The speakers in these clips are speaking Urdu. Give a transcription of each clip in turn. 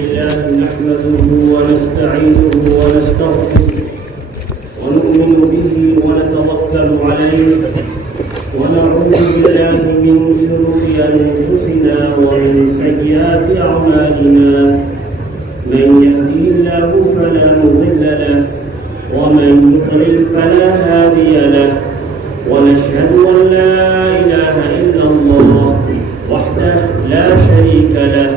لله نحمده ونستعينه ونستغفره ونؤمن به ونتوكل عليه ونعوذ بالله من شرور أنفسنا ومن سيئات أعمالنا من يهده الله فلا مضل له ومن يضلل فلا هادي له ونشهد أن لا إله إلا الله وحده لا شريك له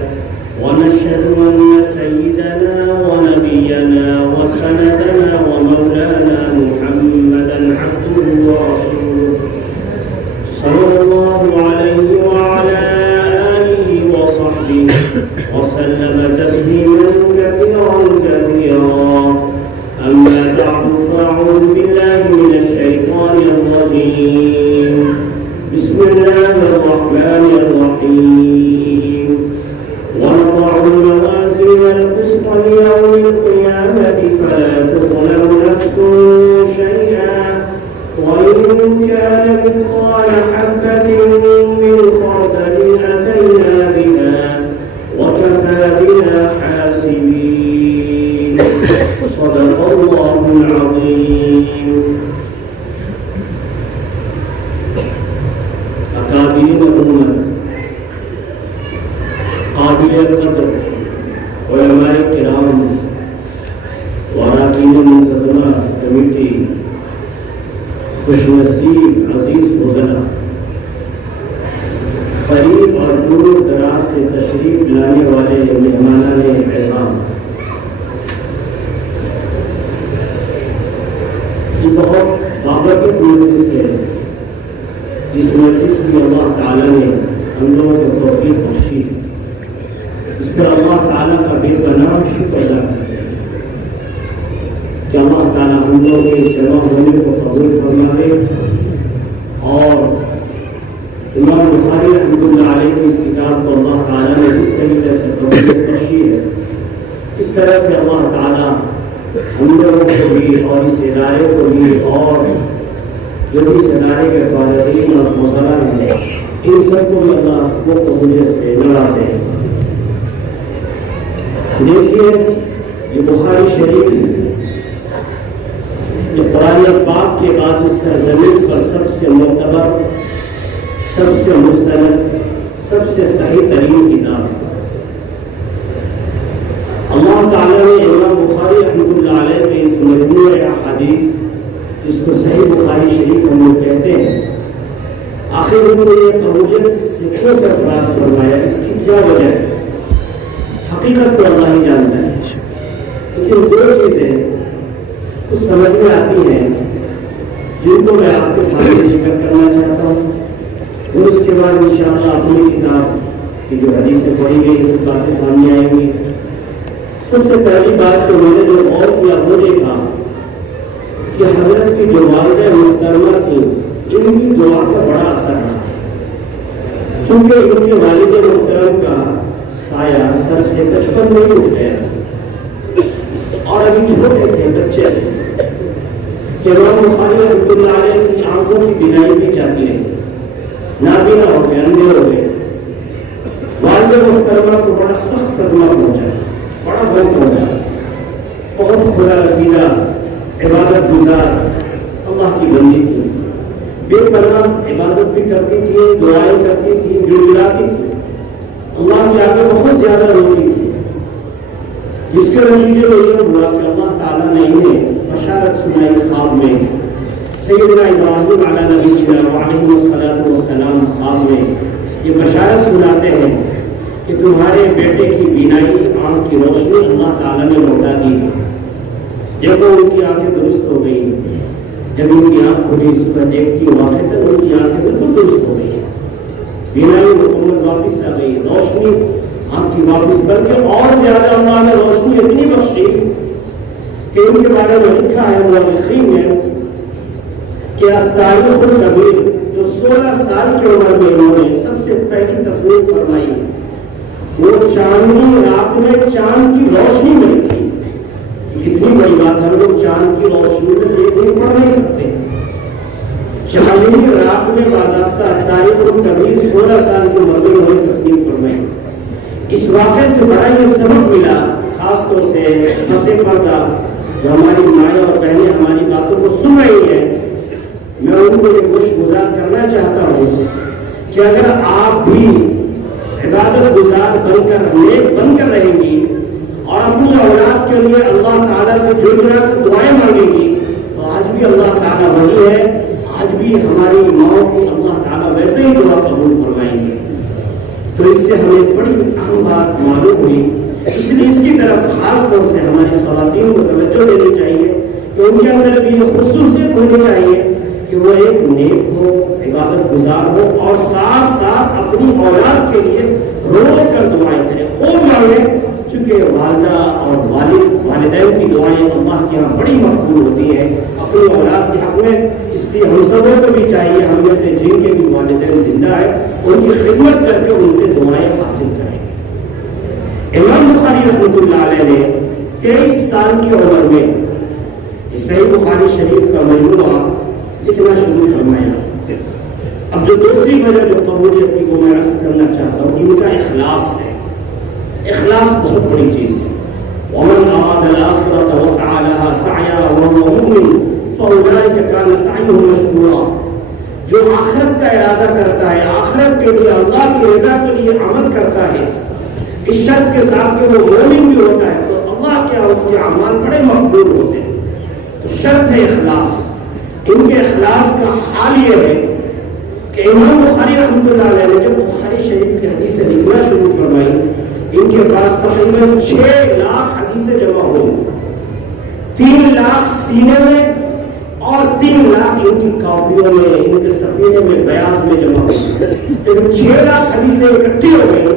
ونشهد أن سيدنا ونبينا وسندنا ومولانا محمدا عبده ورسوله صلى الله عليه وعلى آله وصحبه وسلم تسليما كثيرا كثيرا أما بعد فأعوذ بالله من الشيطان الرجيم بسم الله الرحمن الرحيم ونضع الموازين القسط ليوم القيامة فلا تظلم نفس شيئا وإن كان مثقال حبة من خردل أتينا بها وكفى بنا حاسبين صدق الله العظيم. اکابرین امت، قابل قدر علماء کرام، واراکین منتظمہ کمیٹی، خوش نصیب عزیز فضلاء، قریب اور دور دراز سے تشریف لانے والے مہمانان اعظام، یہ بہت بابرکت مجلس ہے. اس مجلس کی اللہ تعالیٰ نے ہم لوگوں کو توفیق بخشی، اس پر اللہ تعالیٰ کا بے پناہ شکر ادا کرتے ہیں کہ اللہ تعالیٰ ہم لوگوں کے اس جمع ہونے کو قبول فرمائے اور امام بخاری رحمۃ اللہ علیہ کی اس کتاب کو اللہ تعالیٰ نے جس طریقے سے قبولیت بخشی ہے، اس طرح سے اللہ تعالیٰ ہم لوگوں کو بھی اور اس ادارے کو بھی اور جو بھی اس ادارے کے فارغین اور فضلاء ہیں ان سب کو بھی اللہ وہ قبولیت سے نوازے. دیکھیے یہ بخاری شریف یہ قرآن پاک کے بعد اس سرزمین پر سب سے معتبر، سب سے مستند، سب سے صحیح ترین کتاب ہے. اللہ تعالیٰ نے امام بخاری رحمۃ اللہ علیہ کے اس مجموعہ احادیث جس کو صحیح بخاری شریف ہم لوگ کہتے ہیں، آخر ان کو یہ قبولیت سے کیوں سرفراز فرمایا، اس کی کیا وجہ ہے؟ حقیقت تو اللہ ہی جانتا ہے، لیکن دو چیزیں کچھ سمجھ میں آتی ہیں جن کو میں آپ کے سامنے ذکر کرنا چاہتا ہوں، اور اس کے بعد انشاءاللہ اپنی کتاب کی جو حدیثیں پڑھی گئی یہ سب باتیں سامنے آئیں گی. سب سے پہلی بات تو میں نے جو غور کیا وہ دیکھا کہ حضرت کی جو والدہ محترمہ تھیں ان کی دعا کا بڑا اثر رہا، چونکہ ان کے والد محترم کا سایہ سر سے بچپن میں ہی اٹھ گیا اور ابھی چھوٹے تھے، بچے تھے کہ امام بخاری رحمۃ اللہ علیہ کی آنکھوں کی بینائی بھی جاتی رہی، نابینا ہو گئے، اندھے ہو گئے. والد محترمہ کو بڑا سخت صدمہ پہنچا، بڑا غم پہنچا. بہت خدا رسیدہ، عبادت گزار، اللہ کی بندی تھی، بے پناہ عبادت بھی کرتی تھی، دعائیں کرتی تھی، گڑگڑاتی تھی، اللہ کے آگے بہت زیادہ روتی تھی، جس کے نتیجے میں یہ ہوا کہ اللہ تعالیٰ نے انہیں بشارت سنائی خواب میں. سیدنا ابراہیم علیہ نبینا وعلیہ الصلاۃ والسلام خواب میں یہ بشارت سناتے ہیں کہ تمہارے بیٹے کی بینائی، آنکھ کی روشنی اللہ تعالیٰ نے لوٹا دی. دیکھو ان کی آنکھیں درست ہو گئی. جب ان کی آنکھ کھلی صبح دیکھتی واقعتاً ان کی آنکھیں بالکل درست ہو گئی، بینائی مکمل واپس آ گئی، روشنی آنکھ کی واپس، بلکہ اور زیادہ اللہ نے روشنی اتنی بخشی کہ ان کے بارے میں لکھا ہے مورخین نے کہ تاریخ الکبیر جو 16 سال کی عمر میں انہوں نے سب سے پہلی تصنیف فرمائی وہ چاندنی رات میں چاند کی روشنی میں لکھی. کتنی بڑی بات ہے، ہم لوگ چاند کی روشنی میں دیکھ نہیں پڑھ نہیں سکتے. چاندنی رات میں باضابطہ تاریخ الکبیر 16 سال کی عمر میں انہوں نے تصنیف فرمائی. اس واقعے سے بڑا یہ سبق ملا، خاص طور سے پس پردہ جو ہماری مائیں اور بہنیں ہماری باتوں کو سن رہی ہیں، میں ان کو یہ گوش گزار کرنا چاہتا ہوں کہ اگر آپ بھی عبادت گزار بن کر نیک بن کر رہیں گی اور اپنی اولاد کے لیے اللہ تعالیٰ سے جڑ جڑا کر دعائیں مانگیں گی، تو آج بھی اللہ تعالیٰ وہی ہے، آج بھی ہماری ماؤں کو اللہ تعالیٰ ویسے ہی دعا قبول فرمائیں گے۔ تو اس سے ہمیں بڑی اہم بات معلوم ہوئی، اس لیے اس کی طرف خاص طور سے ہماری خواتین کو توجہ دینی چاہیے کہ ان کے اندر بھی یہ خصوصیت ہونی چاہیے کہ وہ ایک نیک ہو، عبادت گزار ہو، اور ساتھ ساتھ اپنی اولاد کے لیے رو کر دعائیں کریں، خوب مانگیں، چونکہ والدہ اور والدین کی دعائیں اللہ کے یہاں بڑی مقبول ہوتی ہیں اپنی اولاد کے حق میں۔ اس لیے ہم سبوں کو بھی چاہیے، ہم میں سے جن کے بھی والدین زندہ ہیں ان کی خدمت کر کے ان سے دعائیں حاصل کریں۔ امام بخاری رحمۃ اللہ علیہ نے 23 سال کی عمر میں صحیح بخاری شریف کا مجموعہ لکھنا شروع فرمایا۔ اب جو دوسری وجہ جو قبولیت کی وہ میں عرض کرنا چاہتا ہوں، ان کا اخلاص ہے۔ اخلاص بہت بڑی چیز ہے۔ ومن اراد الاخرة وسعى لها سعيا وهو مؤمن فاولئك كان سعيهم مشكورا۔ جو آخرت کا ارادہ کرتا ہے، آخرت کے لیے اللہ کی رضا کے لیے عمل کرتا ہے، اس شرط کے ساتھ کہ وہ مومن بھی ہوتا ہے، تو اللہ کے اس کے اعمال بڑے مقبول ہوتے ہیں۔ تو شرط ہے اخلاص۔ ان کے اخلاص کا حال یہ ہے کہ امام بخاری رحمۃ اللہ علیہ نے جب بخاری شریف کی حدیثیں لکھنا شروع فرمائی، ان کے پاس تقریباً 6 لاکھ حدیثیں جمع ہوئی، 3 لاکھ سینے میں اور 3 لاکھ ان کی کاپیوں میں، ان کے سفینے میں، بیاض میں جمع ہوئی۔ جب 6 لاکھ حدیثیں اکٹھی ہو گئی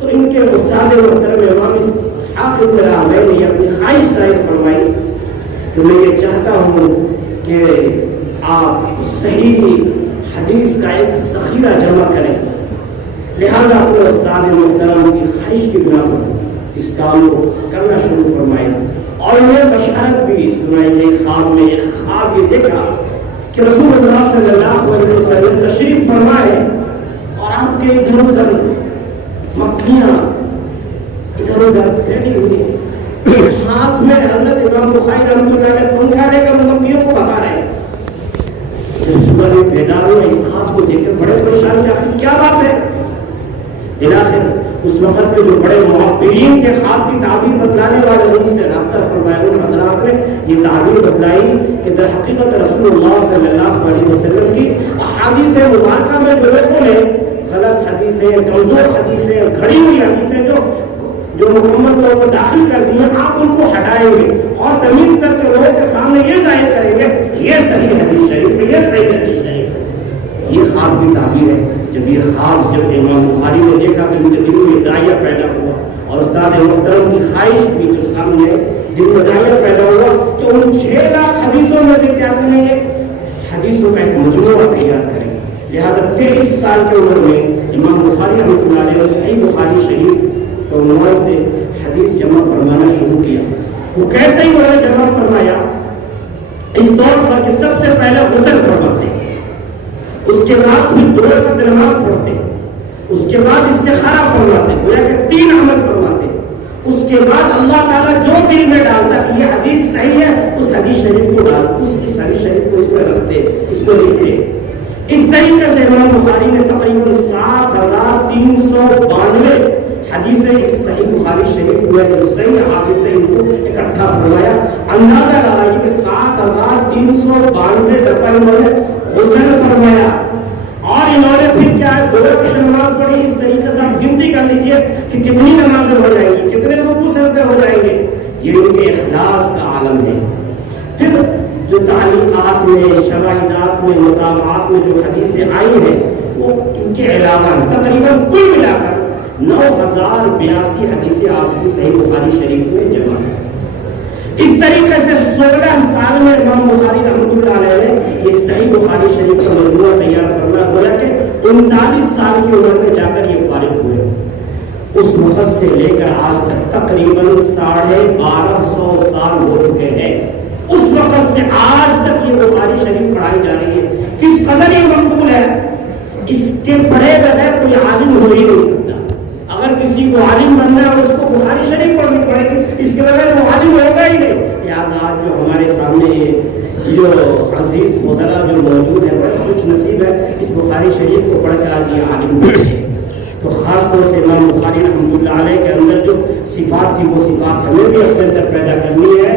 تو ان کے استاد محترم امام اسحاق بن راہویہ نے اپنی خواہش ظاہر فرمائی کہ میں یہ چاہتا ہوں کہ آپ صحیح حدیث کا ایک ذخیرہ جمع کریں۔ لہذا اپنے استاد محترم کی خواہش کی بنا پر اس کام کو کرنا شروع فرمایا، اور انہیں بشارت بھی سنائی گئی۔ خواب میں ایک خواب یہ دیکھا کہ رسول اللہ صلی اللہ علیہ وسلم تشریف فرمائے اور آپ کے ادھر ادھر مکھیاں ادھر ادھر پھیلی ہوئی، ہاتھ میں حضرت امام بخاری رحمۃ اللہ علیہ پنکھا لے کر مکھیوں کو بتا رہے ہیں۔ جب صبح بیدار ہوا اس خواب کو دیکھ کر بڑے پریشان کہ آخر کیا بات ہے۔ بلاخر اس وقت کے جو بڑے معبرین کے خواب کی تعبیر بتلانے والے ان سے رابطہ فرمایا، ان حضرات نے یہ تعبیر بتلائی کہ در حقیقت رسول اللہ صلی اللہ علیہ وسلم کی احادیث مبارکہ میں جو لوگوں نے غلط حدیثیں، کمزور حدیثیں، گھڑی ہوئی حدیثیں جو مکمل طور پر داخل کر دی ہیں، آپ ان کو ہٹائیں گے اور تمیز کر کے لوگوں کے سامنے یہ ظاہر کریں گے یہ صحیح حدیث شریف ہے، یہ صحیح حدیث شریف ہے۔ یہ خواب کی تعبیر ہے۔ جب یہ خواب جب امام بخاری نے دیکھا تو ان کے دل میں یہ داعیہ پیدا ہوا، اور استاد محترم کی خواہش بھی جو سامنے دل میں داعیہ پیدا ہوا کہ ان 6 لاکھ حدیثوں میں سے کیا کریں گے، حدیثوں کا ایک مجموعہ تیار کریں گے۔ لہذا 23 سال کی عمر میں امام بخاری رحمۃ اللہ علیہ نے صحیح بخاری شریف کو عنوان سے حدیث جمع فرمانا شروع کیا۔ وہ کیسے ہی انہوں نے جمع فرمایا، اس طور پر کہ سب سے پہلے غسل فرماتے، اس کے بعد پھر 2 رکعت نماز پڑھتے، اس کے بعد استخارہ فرماتے، گویا کہ 3 عمل فرماتے، اس کے بعد اللہ تعالیٰ جو دل میں ڈالتا کہ یہ حدیث صحیح ہے، اس حدیث شریف کو ڈال، اس حدیث شریف کو اس میں رکھ دے، اس میں لکھ دے۔ اس طریقے سے امام بخاری نے تقریباً 7392 حدیثیں اس صحیح بخاری شریف میں جو صحیح حدیث ہے ان کو اکٹھا فرمایا۔ اندازہ لگائیے کہ 7392 دفعہ انہوں نے غسل فرمایا، اور انہوں نے پھر کیا ہے 2 رکعت نماز پڑھی۔ اس طریقے سے آپ گنتی کر لیجئے کہ کتنی نمازیں ہو جائیں گی، کتنے رکوع سجدے ہو جائیں گے۔ یہ ان کے اخلاص کا عالم ہے۔ پھر جو تعلیقات میں، شواہدات میں، مطابعات میں جو حدیثیں آئی ہیں وہ ان کے علاوہ تقریباً کل ملا کر 9082 حدیثیں آپ کی صحیح بخاری شریف میں جمع ہیں۔ اس طریقے سے 16 سال میں امام بخاری رحمۃ اللہ علیہ نے یہ صحیح بخاری شریف کا مجموعہ تیار فرمایا، گویا کہ 39 سال کی عمر میں جا کر یہ فارغ ہوئے۔ اس وقت سے لے کر آج تک تقریباً 1250 سال ہو چکے ہیں۔ اس وقت سے آج تک یہ بخاری شریف پڑھائی جا رہی ہے۔ کس قدر یہ مقبول ہے، اس کے پڑھے بغیر کوئی عالم ہو ہی نہیں سکتا۔ اگر اگر کسی کو عالم بننا ہے اور اس کو بخاری شریف پڑھنی پڑے گی، اس کے بغیر وہ عالم ہوگا ہی نہیں۔ لہٰذا آج جو ہمارے سامنے جو عزیز فضلاء جو موجود ہیں بڑے خوش نصیب ہے اس بخاری شریف کو پڑھ کے آج یہ عالم بنے۔ تو خاص طور سے امام بخاری رحمۃ اللہ علیہ کے اندر جو صفات تھی وہ صفات ہمیں بھی اپنے اندر پیدا کرنی ہے،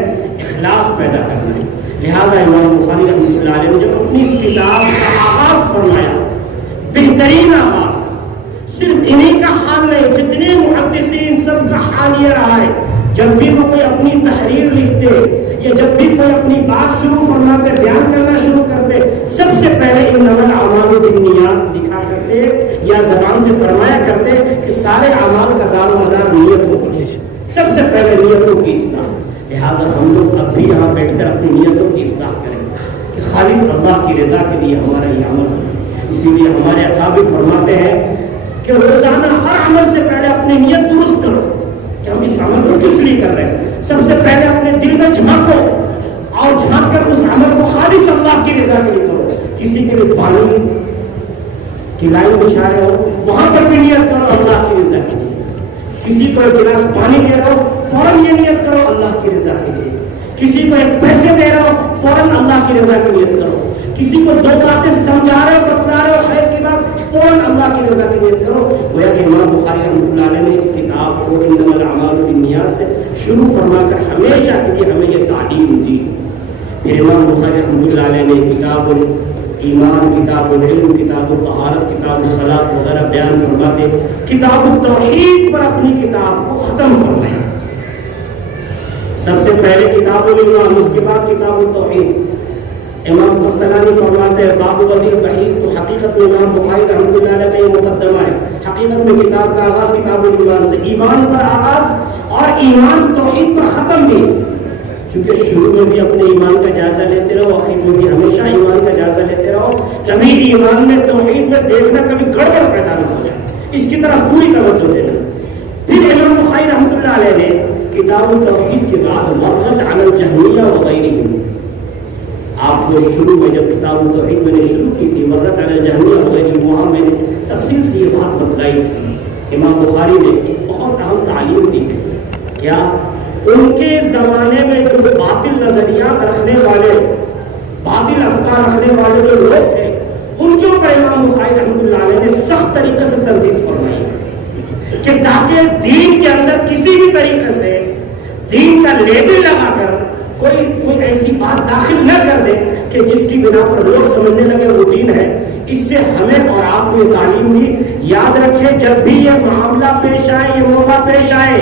اخلاص پیدا کرنا ہے۔ لہذا امام بخاری رحمۃ اللہ علیہ نے جب اپنی اس کتاب کا آغاز فرمایا، بہترین آغاز، صرف انہیں کا حال نہیں، جتنے محدثین سب کا حال یہ رہا ہے، جب بھی وہ کوئی اپنی تحریر لکھتے یا جب بھی کوئی اپنی بات شروع فرماتے، بیان کرنا شروع کرتے، سب سے پہلے انما الاعمال بالنیات لکھا کرتے یا زبان سے فرمایا کرتے کہ سارے اعمال کا دار و مدار نیتوں پر ہے، سب سے پہلے نیتوں کی اصلاح۔ لہٰذا ہم لوگ اب بھی یہاں بیٹھ کر اپنی نیتوں کی اصلاح کریں کہ خالص اللہ کی رضا کے لیے ہمارا یہ عمل ہے۔ اسی لیے ہمارے اکابر فرماتے ہیں کہ روزانہ ہر عمل سے پہلے اپنی نیت درست کرو کہ ہم اس عمل کو کس لیے کر رہے ہیں۔ سب سے پہلے اپنے دل میں جھانکو اور جھانک کر اس عمل کو خالص اللہ کی رضا کے لیے کرو۔ کسی کے لیے پانی کی لائن بچھا رہے ہو وہاں پر بھی نیت کرو اللہ کی رضا کے لیے۔ کسی کو ایک گلاس پانی دے رہا ہو فوراً یہ نیت کرو اللہ کی رضا کے لیے۔ کسی کو ایک پیسے دے رہا ہو فوراً اللہ کی رضا کی نیت کرو۔ کسی کو دو باتیں سمجھا رہے ہو بتلا رہے ہو خیر کی بات فوراً اللہ کی رضا کی نیت کرو۔ گویا کہ امام بخاری رحمۃ اللہ علیہ نے اس کتاب کو انما الاعمال بالنیات سے شروع فرما کر ہمیشہ کے لیے ہمیں یہ تعلیم دی۔ پھر امام بخاری رحمۃ اللہ علیہ نے کتاب ایمان، کتاب العلم، کتاب الطہارت، کتاب الصلاۃ وغیرہ بیان فرماتے کتاب التوحید پر اپنی کتاب کو ختم فرمایا۔ سب سے پہلے کتاب الایمان، اس کے بعد کتاب التوحید۔ امام قسطلانی فرماتے ہیں باب وادی البحیر، تو حقیقت میں امام بخاری رحمۃ اللہ علیہ کا یہ مقدمہ ہے۔ حقیقت میں کتاب کا آغاز کتاب الایمان سے، ایمان پر آغاز اور ایمان توحید پر ختم بھی، چونکہ شروع میں بھی اپنے ایمان کا جائزہ لیتے رہو، آخر میں بھی ہمیشہ ایمان کا جائزہ لیتے رہو، کبھی ایمان میں توحید میں دیکھنا کبھی گڑبڑ پیدا نہ ہو جائے، اس کی طرف پوری توجہ دینا۔ پھر امام بخاری رحمۃ اللہ علیہ نے کتاب التوحید کے بعد ورد علی الجہمیہ وغیرہم، آپ کو شروع میں جب کتاب التوحید میں نے شروع کی تھی ورد علی الجہمیہ وغیرہم، وہاں میں نے تفصیل سے یہ بات بتلائی تھی۔ امام بخاری نے ایک بہت اہم تعلیم دی ہے، کیا ان کے زمانے میں جو باطل نظریات رکھنے والے، باطل افکار رکھنے والے جو لوگ تھے ان کے اوپر امام بخاری رحمۃ اللہ علیہ نے سخت طریقے سے تردید فرمائی کہ تاکہ دین کے اندر کسی بھی طریقے سے دین کا لیبل لگا کر کوئی ایسی بات داخل نہ کر دے کہ جس کی بنا پر لوگ سمجھنے لگے وہ دین ہے۔ اس سے ہمیں اور آپ کو یہ تعلیم دی، یاد رکھیں جب بھی یہ معاملہ پیش آئے، یہ موقع پیش آئے،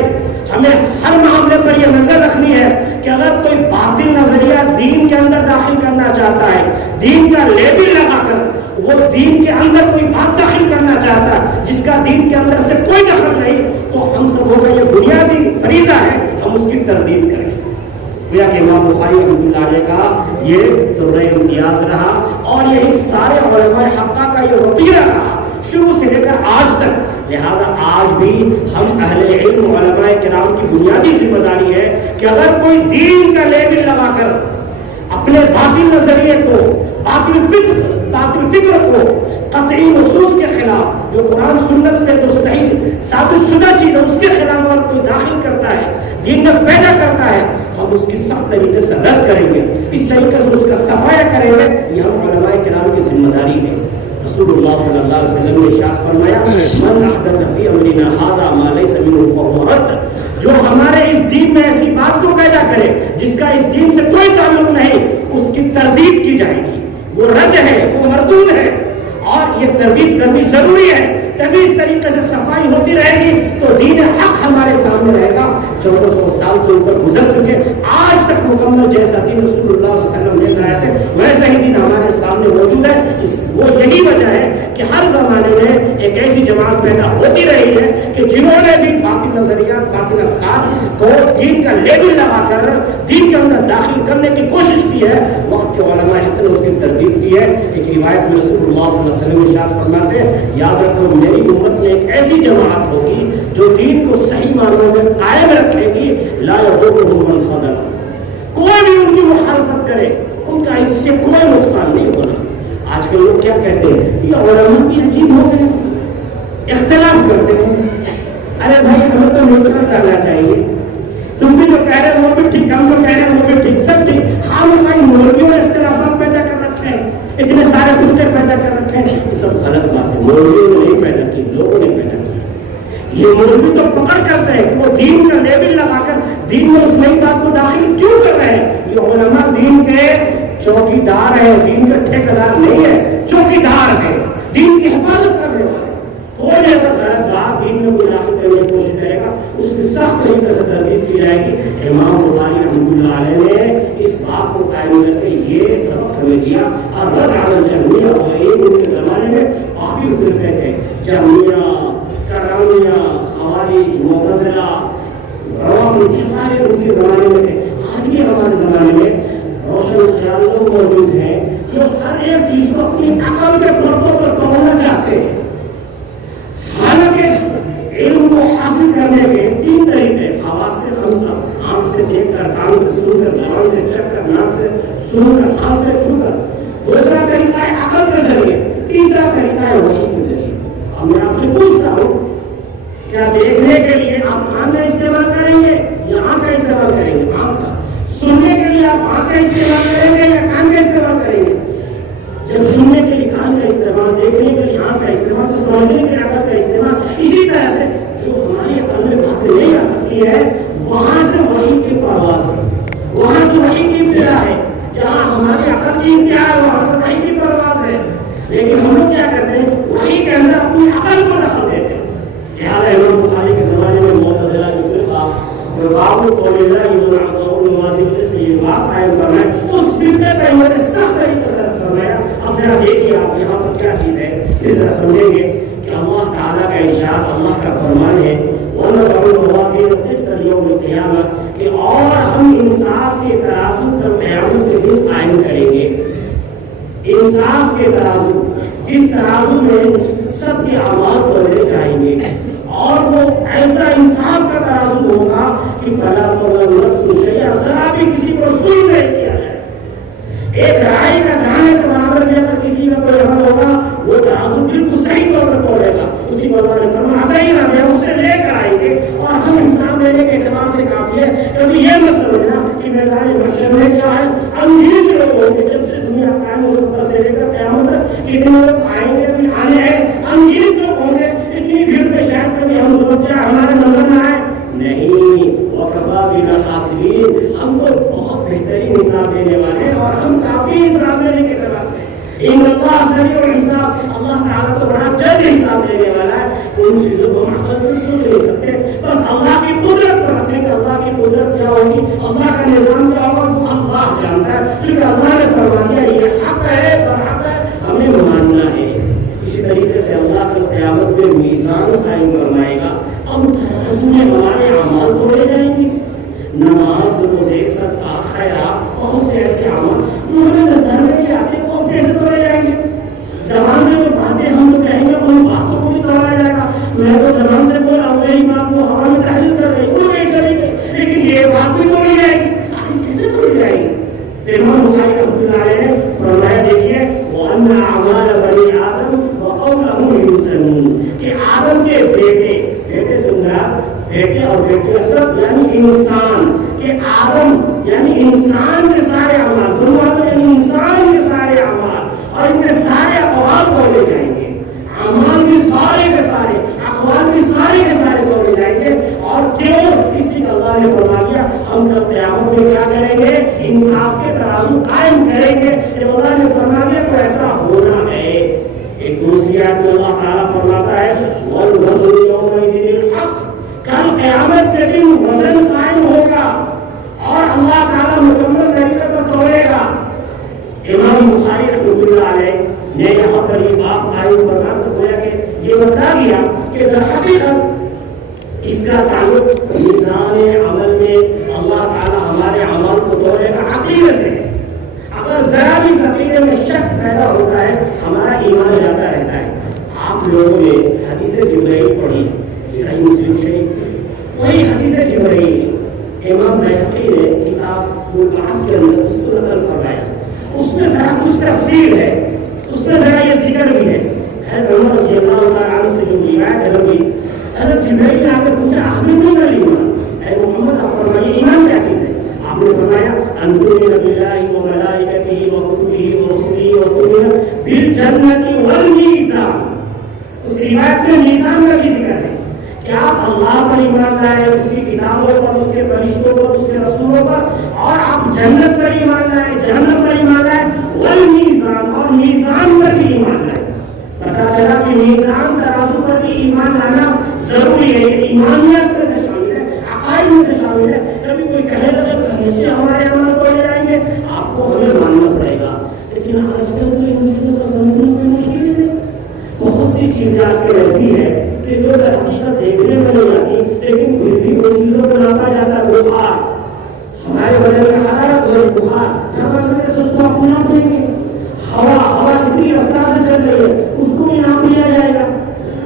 ہمیں ہر معاملے پر یہ نظر رکھنی ہے کہ اگر کوئی باطل نظریہ دین کے اندر داخل کرنا چاہتا ہے، دین کا لیبل لگا کر وہ دین کے اندر کوئی بات داخل کرنا چاہتا ہے جس کا دین کے اندر سے کوئی دخل نہیں، تو ہم سب کا یہ بنیادی فریضہ ہے ہم اس کی تردید کریں۔ گویا کہ امام بخاری رحمۃ اللہ علیہ کا یہ درہ امتیاز رہا اور یہی سارے علماء حقہ کا یہ وطیرہ رہا شروع سے لے کر آج تک۔ لہذا آج بھی ہم اہل علم علماء کرام کی بنیادی ذمہ داری ہے کہ اگر کوئی دین کا لیبل لگا کر اپنے باطل نظریے کو، باطل فکر کو قطعی نصوص کے خلاف، جو قرآن سنت سے جو صحیح ثابت شدہ چیز ہے اس کے خلاف اور کوئی داخل کرتا ہے، دین میں پیدا کرتا ہے، ہم اس کی سخت طریقے سے رد کریں گے، اس طریقے سے اس کا صفایا کریں گے۔ یہ ہم علماء کرام کی ذمہ داری ہے۔ رسول اللہ صلی اللہ علیہ وسلم نے ارشاد فرمایا من احدث فی امرنا ھذا ما لیس منہ فہو رد، جو ہمارے اس دین میں ایسی بات کو پیدا کرے جس کا اس دین سے کوئی تعلق نہیں، اس کی تردید کی جائے گی، وہ رد ہے، وہ مردود ہے، اور یہ تردید کرنی ضروری ہے۔ تبھی اس طریقے سے صفائی ہوتی رہے گی تو دین حق ہمارے سامنے رہے گا۔ 1400 سال سے اوپر گزر چکے، آج تک مکمل جیسا دین رسول اللہ صلی اللہ علیہ وسلم لے کر آئے تھے ویسا ہی دین ہمارے سامنے موجود ہے۔ وہ یہی وجہ ہے کہ ہر زمانے میں ایک ایسی جماعت پیدا ہوتی رہی ہے کہ جنہوں نے بھی باطل نظریات، باطل افکار کو دین کا لیبل لگا کر دین کے اندر داخل کرنے کی کوشش کی ہے، وقت کے علماء نے اس کی تردید کی ہے۔ ایک روایت میں رسول اللہ صلی اللہ علیہ وسلم ارشاد فرماتے ہیں یاد رکھو میری امت میں ایک ایسی جماعت ہوگی جو دین کو صحیح معنوں میں قائم رکھے گی، لا یضرهم من خذل، کوئی بھی ان کی مخالفت کرے ان کا اس سے کوئی نقصان نہیں ہوگا۔ آج کل لوگ کیا کہتے ہیں، یہ علماء بھی عجیب ہو گئے، اختلاف کرتے ہیں۔ نے نہیں پیدا کی، لوگوں نے پیدا کی۔ یہ مولوی تو پکڑ کرتا ہے کہ وہ دین کا لیبل لگا کر دین میں اس نئی بات کو داخل کیوں کر رہے ہیں۔ یہ علماء دین کے چوکیدار ہے، دین کا ٹھیکیدار نہیں ہے، چوکیدار ہے، دین کی حفاظت کرنے والے۔ کوئی اگر غلط بات دین میں کوئی داخل کرنے کی کوشش کرے گا اس کی سخت طریقے سے تردید کی جائے گی۔ امام بخاری رحمۃ اللہ علیہ نے اس بات کو قائم کر کے یہ سبق ہمیں دیا۔ اور رد علی الجہمیہ وغیرہ ان کے زمانے میں کافی فرقے تھے، جہمیہ، کررامیہ، خوارج، معتزلہ، روافض، یہ سارے ان کے زمانے میں تھے۔ آج بھی ہمارے زمانے میں روشن خیال لوگ موجود ہیں جو ہر ایک چیز کو اپنی عقل کے پردوں پر توڑنا چاہتے ہیں۔ حالانکہ علم کو حاصل کرنے کے تین طریقے، حواس سے خمسہ، آنکھ سے دیکھ کر، کان سے سن کر، زبان سے چکھ کر، ناک سے سن کر، ہاتھ سے چھو کر۔ دوسرا طریقہ ہے عقل کے ذریعے، تیسرا طریقہ ہے وحی کے ذریعے۔ اب میں آپ سے پوچھتا ہوں، کیا دیکھنے کے لیے آپ کان کا استعمال کریں گے یا آنکھ کا استعمال کریں گے؟ آنکھ کا۔ سننے کے لیے آپ آنکھ کا استعمال کریں گے یا کان کا استعمال کریں گے؟ جب سننے کے لیے کان کا استعمال، دیکھنے کے لیے آنکھ کا استعمال، تو سمجھنے کے لیے عقل کا استعمال۔ اسی طرح سے جو ہماری عقل میں باتیں نہیں آ سکتی ہے وہاں سے وحی کی پرواز ہے، وہاں سے وحی کی ابتدا ہے۔ جہاں ہماری عقل کی ابتدا ہے وہاں سے وحی کی پرواز ہے۔ لیکن ہم لوگ کیا کرتے ہیں، وحی کے اندر اپنی عقل کو دخل دیتے ہیں۔ لہٰذا امام بخاری کے زمانے میں معتزلہ جو فرقہ جو باب قول اللہ والعقول نمازی قسط یہ بات قائم فرمائے، اس فرقے پہ انہوں نے سخت طریقے سے رد فرمایا۔ اب ذرا دیکھیے آپ یہاں پر کیا چیز ہے، پھر ذرا سمجھیں گے کہ اللہ تعالیٰ کا ارشاد، اللہ کا فرمان ہے وَنَضَعُ الْمَوَازِينَ الْقِسْطَ لِيَوْمِ الْقِيَامَةِ کہ اور ہم انصاف کے ترازو کا قیامت کے دن قائم کریں گے۔ انصاف کے ترازو، جس ترازو میں سب کے اعمال تولے جائیں گے، اور وہ ایسا انصاف کا ترازو ہوگا کہ فَلَا تُظْلَمُ نَفْسٌ شَيْئًا، ذرا بھی کسی پر ظلم نہیں کیا جائے۔ ایک رائی کا دانے کے برابر بھی اگر کسی کا کوئی عمل ہوگا وہ ترازو بالکل صحیح طور پر تولے گا۔ اسی کو اللہ نے فرمایا عَطَيْنَا بِهَا، اسے لے کر آئیں گے اور ہم حساب لینے کے اعتبار سے کافی ہے۔ کبھی یہ مت سمجھنا کہ میدان محشر میں کیا ہے، انگیز لوگ ہوں گے، جب سے دنیا قائم ہو سکتا سے لے کر قیامت تک کتنے لوگ آئیں گے، ابھی آنے ہیں، انگیز لوگ ہوں گے۔ اتنی بھیڑ میں شاید کبھی ہم سمجھا ہمارے نظر نہ آئے، نہیں، وَكَفَىٰ بِنَا حَاسِبِينَ، ہم کو بہت بہترین حساب دینے والے ہیں اور ہم کافی حساب لینے کے اعتبار سے۔ ان اللہ سریع الحساب، اللہ تعالیٰ تو بڑا جلد حساب لینے والا ہے۔ ان چیزوں کو ہم عقل سے سوچ نہیں سکتے، بس اللہ کی قدرت پر رکھیں کہ اللہ کی قدرت کیا ہوگی، اللہ کا نظام کیا ہوگا، وہ اللہ جانتا ہے۔ چونکہ اللہ نے فرما دیا یہ حق ہے اور حق ہے، ہمیں ماننا ہے۔ اسی طریقے سے اللہ کی قیامت میں میزان قائم فرمائے گا۔ اب ترازو میں ہمارے اعمال تولے جائیں گے، نماز، روزے، صدقہ، خیرات، بہت سے ایسے اعمال جو ہمیں نظر میں نہیں آتے وہ کیسے تولے جائیں گے۔ زبان سے جو باتیں ہم لوگ کہیں گے ان باتوں کو بھی توڑا جائے گا۔ میں تو زبان سے بولا میری بات وہ ہوا میں تحلیل کر رہی وہ نہیں چلے گی، لیکن یہ بات بھی توڑی جائے گی۔ آخر کیسے توڑی جائے گی؟ تو امام بخاری رحمۃ اللہ علیہ نے فرمایا دیکھیے وَأَنَّ أَعْمَالَ بَنِي آدَمَ وَقَوْلَهُمْ يُوزَنُونَ کہ آدم کے بیٹے سے مراد بیٹے اور بیٹیاں سب یعنی انسان کہ آدم یعنی انسان کے سارے اعمال، بنو آدم یعنی انسان کے سارے اعمال اور ان کے سارے اقوال تولے جائیں گے۔ اعمال بھی سارے کے سارے، اقوال بھی سارے کے سارے تولے جائیں گے۔ اور کیوں؟ اسی کا اللہ نے فرما دیا ہم کل قیامت میں کیا کریں گے، انصاف کے ترازو قائم کریں گے۔ جب اللہ نے فرما دیا تو ایسا ہونا ہے۔ ایک دوسری آیت میں اللہ تعالیٰ فرماتا ہے وَالْوَزْنُ يَوْمَئِذٍ الْحَقُّ، کل قیامت کے دن وزن قائم ہوگا اور اللہ تعالیٰ مکمل طریقے پر تولے گا۔ امام بخاری رحمۃ اللہ علیہ نے یہاں پر یہ بات قائم فرما کر گویا کہ یہ بتا دیا کہ در حقیقت اس کا تعلق میزان عمل میں اللہ تعالیٰ ہمارے عمل کو تولے گا عقیدے سے۔ اگر ذرا بھی عقیدے میں شک پیدا ہوتا ہے ہمارا ایمان جاتا رہتا ہے۔ آپ لوگوں نے حدیث جبرائیل پڑھی صحیح مسلم شریف، وہی حدیث جبرائیل امام بیہقی نے کتاب البعث کے اندر اس کو نقل فرمایا۔ اس میں ذرا کچھ تفصیل ہے، اس میں ذرا یہ ذکر بھی ہے۔ حضرت عمر رضی اللہ تعالیٰ عنہ سے جو روایت ہے لمبی، حضرت جبرائیل نے آ کر پوچھا اخبرنی عن الایمان، اے محمد آپ فرمائیے ایمان کیا چیز ہے؟ آپ نے فرمایا ان تؤمن باللہ وملائکتہ وکتبہ ورسلہ وتؤمن بالجنۃ والمیزان۔ اس کتابوں پر، اس کے فرشتوں پر، اس کے رسولوں پر، اور آپ جنت پر ایمان لائیں، جہنم پر ایمان لائیں، والمیزان، اور میزان پر بھی ایمان لائیں۔ پتا چلا کہ میزان ترازو پر بھی ایمان لانا ضروری ہے، یہ ایمانیات میں سے شامل ہے، عقائد میں سے شامل ہے۔ کبھی کوئی کہے گا کہ کیسے ہمارے اعمال توڑے جائیں گے، آپ کو ہمیں ماننا پڑے گا۔ لیکن آج کل تو ان چیزوں کو سمجھنا کوئی مشکل ہی نہیں۔ بہت سی چیزیں آج کل ایسی ہیں کہ جو در حقیقت دیکھنے میں نہیں آتی، لیکن پھر بھی ان چیزوں کو ناپا جاتا ہے۔ بخار، ہمارے بدن میں حرارت ہو رہی، بخار تھرمامیٹر سے اس کو اپنے آپ لیں گے۔ ہوا کتنی رفتار سے چل رہی ہے، اس کو بھی ناپ لیا جائے گا۔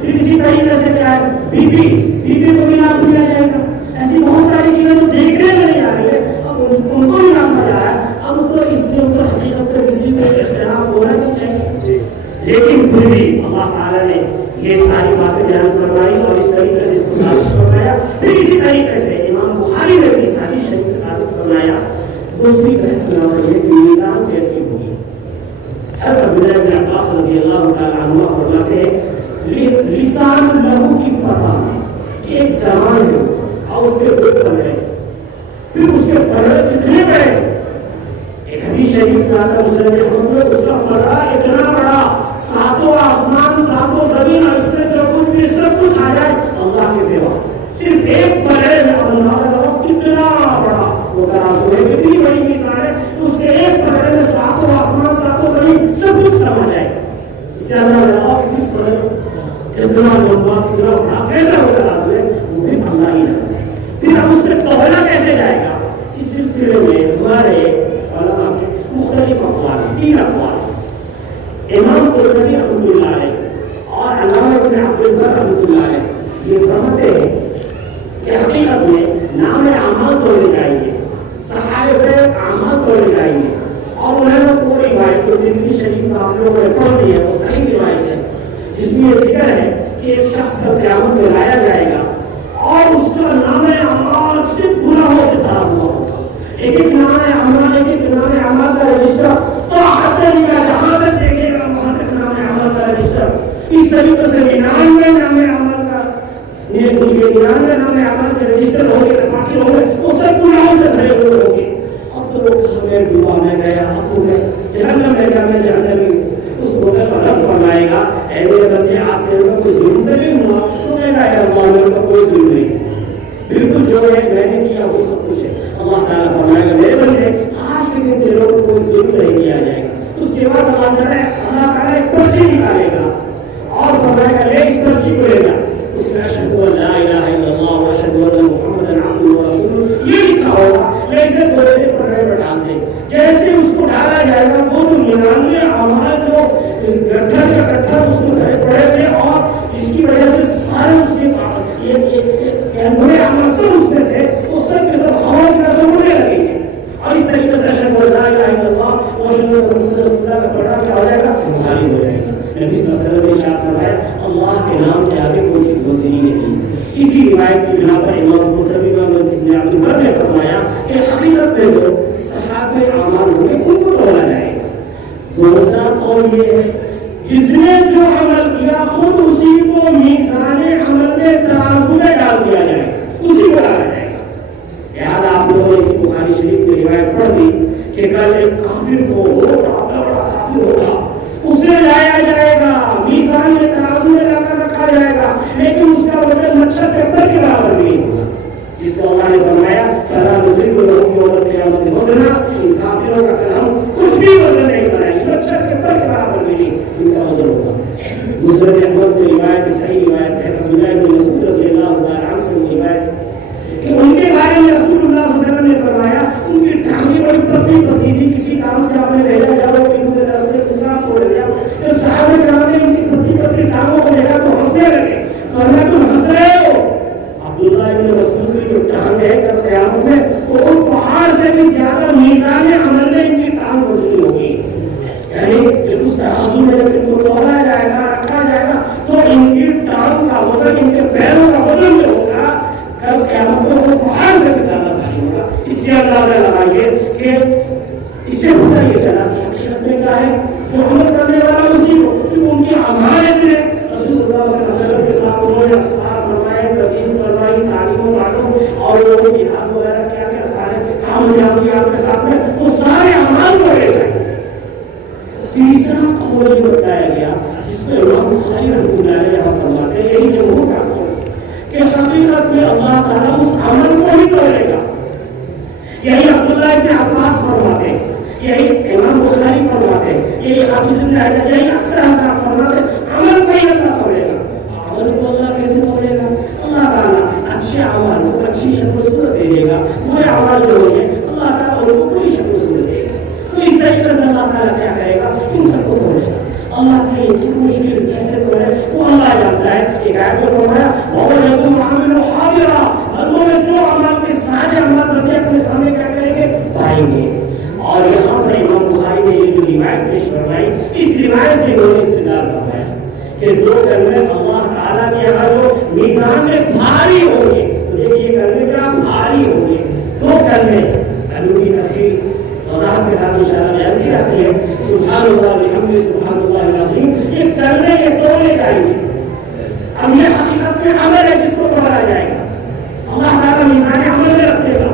پھر اسی طریقے سے کیا ہے، بی پی کو بھی ناپ لیا جائے گا۔ ایسی بہت ساری چیزیں جو دیکھنے میں نہیں آ رہی ہے، اب ان کو بھی ناپا جا رہا ہے۔ اب تو اس کے اوپر حقیقت میں کسی کو اختلاف ہونا نہیں چاہیے، لیکن پھر بھی اللہ تعالیٰ نے یہ ساری باتیں بیان فرمائی اور اس طریقے سے اس کو ثابت فرمایا۔ پھر اسی طریقے سے امام بخاری نے بھی ساری شریف سے ثابت فرمایا۔ دوسری بحث نہ یہ کہ میزان کیسی ہوگی۔ حضرت عبداللہ بن عباس رضی اللہ تعالیٰ عنہ فرماتے ہیں لسان لہو کی فتح، کہ ایک زبان ہے اور اس کے دو پلڑے، پھر اس کے پلڑے کتنے بڑے۔ ایک حدیث شریف میں آتا ہے مسلم احمد میں، اس کا پلڑا اتنا بڑا، ساتوں آسمان ساتوں زمین، اس میں جو کچھ بھی سب کچھ آ جائے اللہ کے سوا، صرف ایک پلڑے میں اب اندازہ لگاؤ کتنا بڑا وہ ترازو ہے، کتنی بڑی میزان ہے کہ اس کے ایک پلڑے میں ساتوں آسمان ساتوں زمین سب کچھ سما جائے۔ اس سے اندازہ لگاؤ کہ کس قدر کتنا لمبا کتنا بڑا کیسا وہ ترازو ہے، وہ بھی اللہ ہی جانتا ہے۔ پھر اب اس میں تولا کیسے جائے گا، اس سلسلے میں ہمارے علماء کے مختلف اقوال ہیں، 3 اقوال ہیں۔ امام قرطبی رحمۃ اللہ علیہ اور علامہ ابن عبد البر رحمۃ اللہ علیہ یہ فرماتے ہیں کہ حقیقت میں نام اعمال توڑے جائیں گے، صحائف اعمال توڑے جائیں گے، اور انہوں نے وہ روایت جو ترمذی شریف میں آپ لوگوں نے پڑھ لی ہے وہ صحیح روایت ہے، جس میں یہ ذکر ہے کہ ایک شخص کا قیامت میں لایا جائے گا اور اس کا نام اعمال صرف گناہوں سے بھرا ہوا ہوگا۔ ایک ایک نام اعمال کا رجسٹر تو حد لیا جہاں تک دیکھے گا وہاں تک نام اعمال کا رجسٹر۔ اس طریقے سے 99 نام اعمال کا 99 نام اعمال کے رجسٹر ہوں گے، دفاتر ہوں گے، وہ سب گناہوں سے بھرے ہوئے ہوں گے۔ اب تو لوگ ہمیں ڈوبا میں گیا، اب تو میں جہنم میں گیا، میں جہنمی۔ اس وقت پر رب فرمائے گا اے میرے بندے آج تیرے کو کوئی ظلم تو نہیں ہوا؟ تو کہے گا اے اللہ میرے کو کوئی ظلم نہیں، بالکل جو ہے میں نے کیا وہ سب کچھ ہے۔ اللہ تعالیٰ فرمائے گا میرے بندے آج کے دن تیرے کو کوئی ظلم نہیں کیا جائے گا۔ اس کے بعد اللہ تعالیٰ ایک پرچی نکالے گا اور فرمائے گا لے اس پرچی کو لے گا، اس میں اشہد ان لا الہ الا اللہ و اشہد ان محمدا عبدہ و رسولہ یہ لکھا ہوگا۔ ویسے دوسرے پلڑے میں ڈال دیں، جیسے اس کو ڈالا جائے گا وہ تو 99 اعمال جو گٹھر کا گٹھر اس میں بھرے پڑے تھے اور جس کی وجہ سے سارے اس کے برے عمل سب اس میں تھے، وہ سب کے سب ہوا کی طرح سے اڑنے لگیں گے۔ اور اس طریقے سے اشہد ان لا الہ الا اللہ و اشہد ان محمد رسول اللہ کا پڑھنا کیا ہو جائے گا، بھاری ہو جائے گا۔ نبی صلی اللہ علیہ وسلم نے ارشاد فرمایا اللہ کے نام کے آگے کوئی چیز وزنی نہیں۔ اسی روایت کی بنا پر امام قرطبی ابن عبد البر نے فرمایا کہ حقیقت میں جو صحائف اعمال ہوں گے ان کو تولا جائے گا۔ دوسرا قول یہ ہے جس نے جو عمل کیا خود اسی کو میزان عمل میں ترازو میں ڈال دیا جائے گا، اسی کو ڈالا جائے گا۔ لہٰذا آپ لوگوں نے اسی بخاری شریف میں روایت پڑھ دی کہ کل ایک کافر کو وہ بڑا کافر ہوگا، اسے لایا جائے گا، میزان میں ترازو میں لا کر رکھا جائے گا، لیکن اس کا وزن مچھر کے پر کے برابر نہیں ہوگا، جس کو اللہ نے فرمایا فلا نضرب لهم يوم القيامة وزنا، ان کافروں کا کل ہم کچھ بھی وزن نہیں بنائیں گے، مچھر کے پر کے برابر بھی نہیں ان کا وزن ہوگا۔ مسلم احمد کی روایت صحیح روایت ہے، عبداللہ بن مسعود رضی اللہ تعالی عنہ سے روایت کہ ان کے بارے میں رسول اللہ صلی اللہ علیہ وسلم نے فرمایا ان کی ٹانگیں بڑی پتلی پتلی تھی، کسی کام سے آپ نے بھیجا جاؤ پینوں کی طرف سے دوسرا توڑ دیا، جب صحابہ کرام نے ان کی پتلی پتلی ٹانگوں کو دیکھا تو ہنسنے لگے، فرمایا تم ہنس رہے ہو؟ عبداللہ ابن مسعود کی جو ٹانگ ہے کل قیامت میں وہ ان پہاڑ سے بھی زیادہ میزان عمل میں ان کی ٹانگ وزنی ہوگی، یعنی جب اس ترازو میں جب ان کو تولا جائے گا رکھا جائے گا تو ان کی ٹانگ کا وزن ان کے پیروں کا وزن جو ہوگا کل قیامت میں وہ پہاڑ سے بھی زیادہ بھاری ہوگا۔ اس سے اندازہ لگائیے کہ اس سے پتہ یہ چلا کہ حقیقت میں کیا ہے جو عمل کرنے والا اسی کو جو ان کی امانت ہے رسول اللہ صلی اللہ علیہ وسلم کے ساتھ انہوں نے اسفار فرمائے، تبلیغ فرمائی، تعلیم و معلوم اور لوگوں جہاد وغیرہ کیا کیا سارے کام انجام دیا آپ کے سامنے، وہ سارے اعمال کو لے جائیں۔ تیسرا قول یہ بتایا گیا جس میں امام بخاری رحمۃ اللہ علیہ فرماتے ہیں، یہی جمہور کا قول کہ حقیقت میں اللہ تعالیٰ اس عمل کو ہی توڑے گا۔ یہی عبداللہ ابن عباس فرماتے ہیں، یہی امام بخاری فرماتے ہیں، یہی حافظ ابن حجر، یہی اکثر حضرات فرماتے ہیں، عمل کو ہی اللہ توڑے گا۔ عمل کو اللہ کیسے توڑے گا؟ اللہ تعالیٰ اچھے اعمال کو اچھی شکل و صورت دے دے گا، برے اعمال جو ہوں گے اللہ تعالیٰ ان کو کوئی شکل و صورت دے گا۔ تو اس طریقے سے اللہ تعالیٰ کیا کرے گا؟ ان سب کو توڑے گا۔ اللہ کے لیے مشکل کیسے توڑے وہ اللہ جانتا ہے۔ ایک آیت میں فرمایا وَوَجَدُوا مَا عَمِلُوا حَاضِرًا، بندوں میں جو اعمال کے سارے اعمال بندے اپنے سامنے کیا کریں گے؟ پائیں گے۔ اور یہاں پر امام بخاری نے یہ جو روایت پیش فرمائی، اس روایت سے انہوں نے استدلال فرمایا کہ دو کلمے اللہ تعالیٰ کے یہاں جو میزان میں بھاری ہوں گے، تو دیکھیے کلمے کیا بھاری ہوں گے، دو کلمے کی تفصیل وضاحت کے ساتھ انشاءاللہ بیان کی جاتی ہے۔ سبحان اللہ بحمدہ سبحان اللہ العظیم، یہ کلمے یہ توڑے جائیں گے۔ اب یہ حقیقت میں عمل ہے جس کو توڑا جائے گا، اللہ تعالیٰ میزان عمل میں رکھ دے گا۔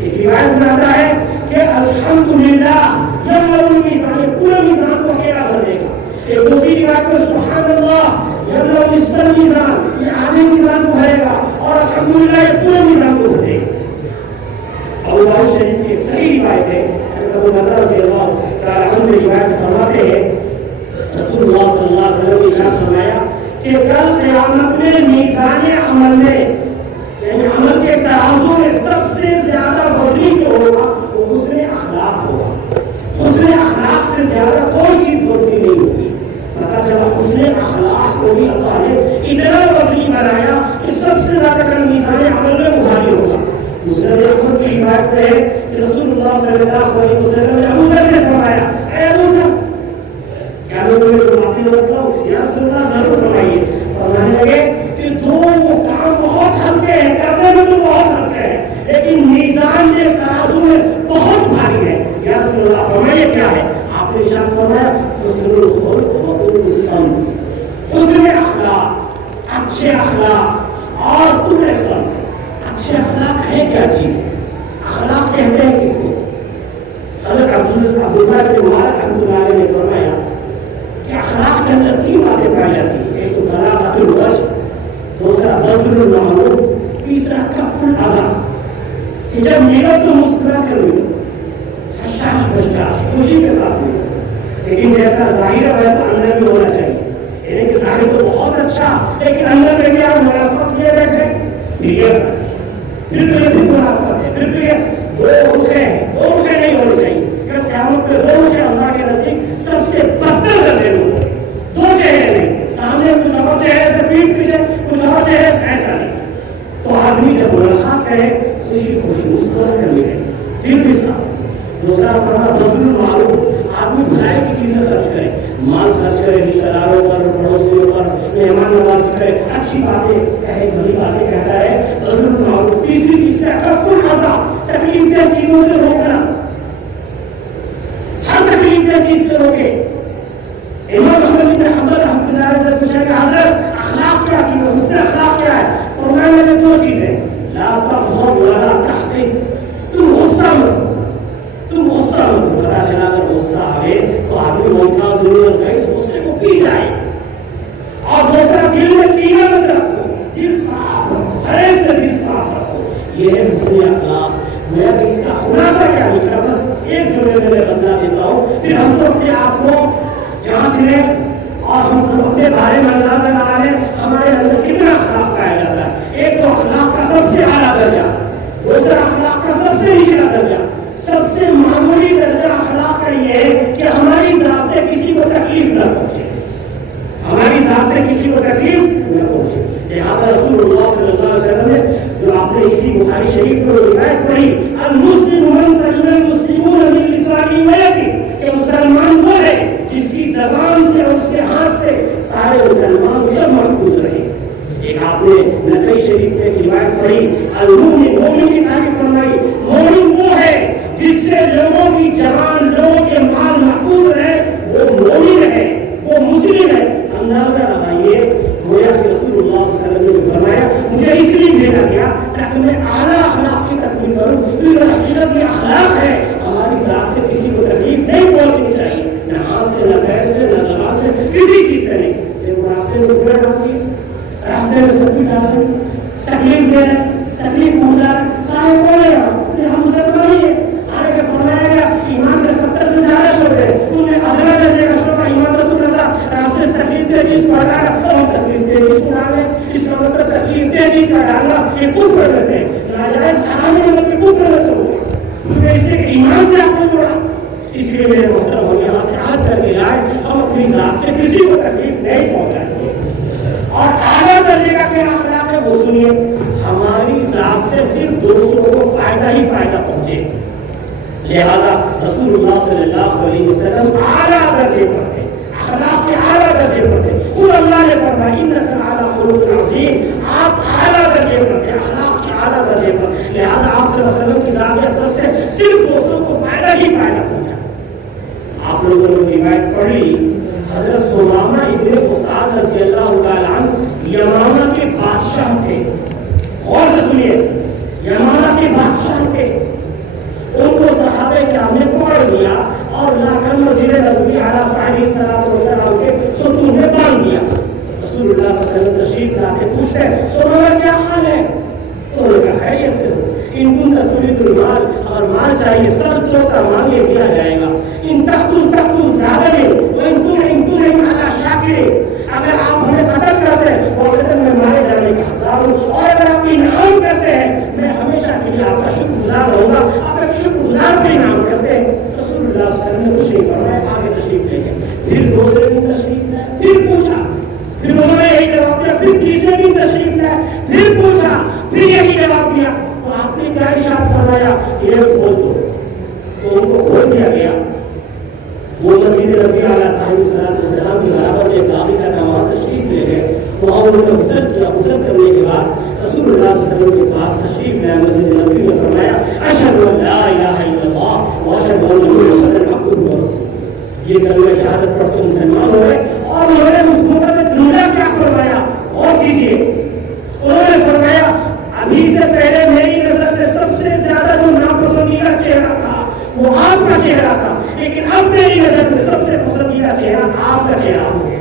ایک روایت میں آتا ہے کہ الحمدللہ یملأ المیزان، پورے میزان کو اکیلا بھر دے گا۔ ایک دوسری روایت میں سبحان اللہ یملأ نصف المیزان، یہ آدھے میزان کو بھرے گا، اور الحمدللہ یہ پورے میزان کو بھر دے گا۔ ابو داؤد شریف کی ایک صحیح روایت ہے، ابو بکر رضی اللہ تعالی عنہ سے روایت فرماتے ہیں رسول اللہ صلی اللہ علیہ وسلم نے ارشاد فرمایا کہ کل قیامت میں میزان عمل میں، یعنی عمل کے ترازو میں سب سے زیادہ وزنی جو ہوگا وہ حسن اخلاق ہوگا۔ حسن اخلاق سے زیادہ کوئی چیز وزنی نہیں ہوگی۔ پتہ چلا حسن اخلاق کو بھی اللہ نے اتنا وزنی بنایا کہ سب سے زیادہ کل میزان عمل میں بھاری ہوگا۔ مسند احمد کی روایت میں ہے کہ رسول اللہ صلی اللہ علیہ وسلم نے ابو ذر سے فرمایا، اے ابو ذر کیا میں تمہیں کوئی باتیں بتاؤں؟ یا رسول اللہ ضرور فرمائیے۔ فرمانے لگے کہ دو وہ کام بہت ہلکے ہیں، کرنے میں تو بہت ہلکے ہیں، لیکن میزان میں ترازو میں بہت بھاری ہے۔ یا رسول اللہ فرمائیے کیا ہے؟ آپ نے ارشاد فرمایا حسن الخلق وطول الصمت، حسن اخلاق، اچھے اخلاق اور طول الصمت۔ اچھے اخلاق ہے کیا چیز؟ اخلاق کہتے ہیں کس کو؟ حضرت عبداللہ بن مبارک رحمۃ اللہ علیہ نے فرمایا کہ اخلاق کے اندر تین باتیں پائی جاتی ہیں، ایک تو طلاقۃ الوجہ، دوسرا بذل المعروف، تیسرا کف الاذى، کہ جب ملو تو مسکرا کر ملو، حشاش بشاش خوشی کے ساتھ ملو، لیکن جیسا ظاہر ہے ویسا اندر بھی ہونا چاہیے۔ یعنی کہ ظاہر تو بہت اچھا لیکن اندر میں کیا منافقت لیے بیٹھے، پھر تو یہ منافقت ہے، پھر تو یہ دو رخیں نہیں ہونے چاہیے۔ کہ قیامت پہ دو رخیں اللہ کے نزدیک سب سے بدتر درجے میں ہوں گے، دو چہرے نہیں، سامنے کچھ اور چہرے سے پیٹ پیچھے کچھ اور چہرے سے ایسا نہیں۔ تو آدمی جب ملاقات کرے خوشی خوشی مسکرا کر ملے، دل بھی صاف۔ دوسرا فرما بذل المعروف، آدمی بھلائی کی چیزیں خرچ کرے، مال خرچ کرے، رشتہ داروں پر، پڑوسیوں پر مہمان نوازی کرے، اچھی باتیں کہے، بھلی باتیں کہتا ہے، بذل المعروف۔ تیسری چیز ہے کف الاذى، تکلیف دہ چیزوں سے روکنا، ہر تکلیف دہ چیز سے روکے۔ امام احمد بن حنبل رحمۃ اللہ علیہ سے پوچھا کہ حضرت اخلاق کیا چیز ہے؟ حسن اخلاق کیا ہے؟ فرمانے لگے دو چیزیں، لا تغضب ولا تحقد، تم غصہ مت ہو، تم غصہ مت ہو۔ پتا چلا اگر غصہ آئے تو آدمی بولتا ضرور ہے اس غصے کو پی جائے۔ اور دوسرا دل میں کینہ مت رکھو، دل صاف رکھو، ہر ایک سے دل صاف رکھو۔ یہ ہے حسن اخلاق۔ میں اس کا خلاصہ کیا نکلا؟ بس ایک جملے میں بدلا دیتا ہوں، پھر ہم سب اپنے آپ کو جانچ لیں اور ہم سب اپنے بارے میں اندازہ لگا لیں ہمارے اندر کتنا اخلاق پایا جاتا ہے۔ ایک تو اخلاق کا سب سے اعلیٰ درجہ، دوسرا اخلاق کا سب سے نچلا درجہ، سب سے معمولی درجہ اخلاق کا یہ ہے کہ ہماری ذات سے کسی کو تکلیف نہ پہنچے، ہماری ذات سے کسی کو تکلیف نہ پہنچے۔ لہذا رسول اللہ صلی اللہ علیہ وسلم نے جو آپ نے اسی بخاری شریف میں روایت پڑھی، المسلم من سلم المسلمون من لسانه ويده، کہ مسلمان وہ ہے جس کی زبان سے اور اس کے ہاتھ سے سارے مسلمان سب محفوظ رہے۔ ایک آپ نے نسائی شریف میں ایک روایت پڑھی، المومن، مومن کی تعریف فرمائی، مومن وہ ہے جس سے لوگوں کی جان، لوگوں کے مال محفوظ رہے، وہ مومن ہے، وہ مسلم ہے۔ اندازہ لگائیے، گویا کہ رسول اللہ صلی اللہ علیہ وسلم نے فرمایا مجھے اس لیے بھیجا گیا تاکہ میں اعلیٰ اخلاق کی یہ کفر میں سے ناجائز حرام نعمت کے کفر میں سے ہو گیا، چونکہ اس کے ایمان سے آپ نے جوڑا. اس لیے میرے محترم ہم یہاں سے عہد کر کے لائے ہم اپنی ذات سے کسی کو تکلیف نہیں پہنچائیں گے. اور اعلیٰ درجے کا کیا اخلاق ہے وہ سنیے، ہماری ذات سے صرف دوسروں کو فائدہ ہی فائدہ پہنچے. لہذا رسول اللہ صلی اللہ علیہ وسلم اعلیٰ درجے پر تھے، اخلاق کے اعلیٰ درجے پر تھے. خود اللہ نے فرمایا انک علی خلق عظیم، آپ اعلیٰ درجے پر تھے، اخلاق کے اعلیٰ درجے پر. لہذا آپ صلی اللہ علیہ وسلم کی ذاتیت سے صرف دوسروں کو فائدہ ہی فائدہ پہنچا. آپ لوگوں نے روایت پڑھ لی، حضرت سمامہ ابن اسعد رضی اللہ تعالیٰ عنہ یمامہ کے بادشاہ تھے. غور سے سنیے، یمامہ کے بادشاہ تھے. ان کو صحابہ کرام نے پکڑ لیا اور لا کر مسجد نبوی علیہ صاحب السلام کے ستون میں باندھ دیا. رسول اللہ صلی اللہ علیہ وسلم تشریف لا کے پوچھتے سمامہ کیا حال ہے؟ انہوں نے کہا خیریت سے ہو. ان کنت تريد المال، اگر مال چاہیے سب تو کا مانگے دیا جائے گا. ان تقتل ظالم وان تنعم على شاکر، اگر آپ ہمیں قتل کرتے ہیں وہ قتل میں مارے جانے کا حقدار ہوں، اور اگر آپ انعام کرتے ہیں میں ہمیشہ کے لیے آپ کا شکر گزار رہوں گا. آپ ایک شکر گزار پر انعام کرتے ہیں. رسول اللہ صلی اللہ علیہ وسلم نے کچھ نہیں فرمایا، آگے تشریف لے گئے. پھر دوسرے دن تشریف لائے، پھر پوچھا، پھر انہوں نے یہی جواب دیا. پھر تیسرے دن تشریف لائے، پھر پوچھا، پھر یہی جواب دیا. تو آپ نے کیا ارشاد فرمایا؟ یہ کھول دو. تو ان کو کھول دیا گیا. وہ مسجد نبی علیہ صاحب السلام کی برابر میں باغیچہ کا وہاں تشریف لے گئے. وہاں انہوں نے غسل کیا. غسل کرنے کے بعد رسول اللہ صلی اللہ علیہ وسلم کے پاس تشریف لائے. مسجد نبی میں فرمایا اشہد ان لا الہ الا اللہ واشہد ان محمدا عبدہ ورسولہ. یہ کلمہ شہادت پڑھ کے مسلمان ہوئے. اور انہوں نے اس موقع پہ جملہ کیا فرمایا؟ غور کیجیے. انہوں نے فرمایا ابھی سے پہلے میری نظر میں سب سے زیادہ جو ناپسندیدہ چہرہ تھا وہ آپ کا چہرہ تھا، لیکن اب میری نظر میں سب سے پسندیدہ چہرہ آپ کا چہرہ ہو گیا.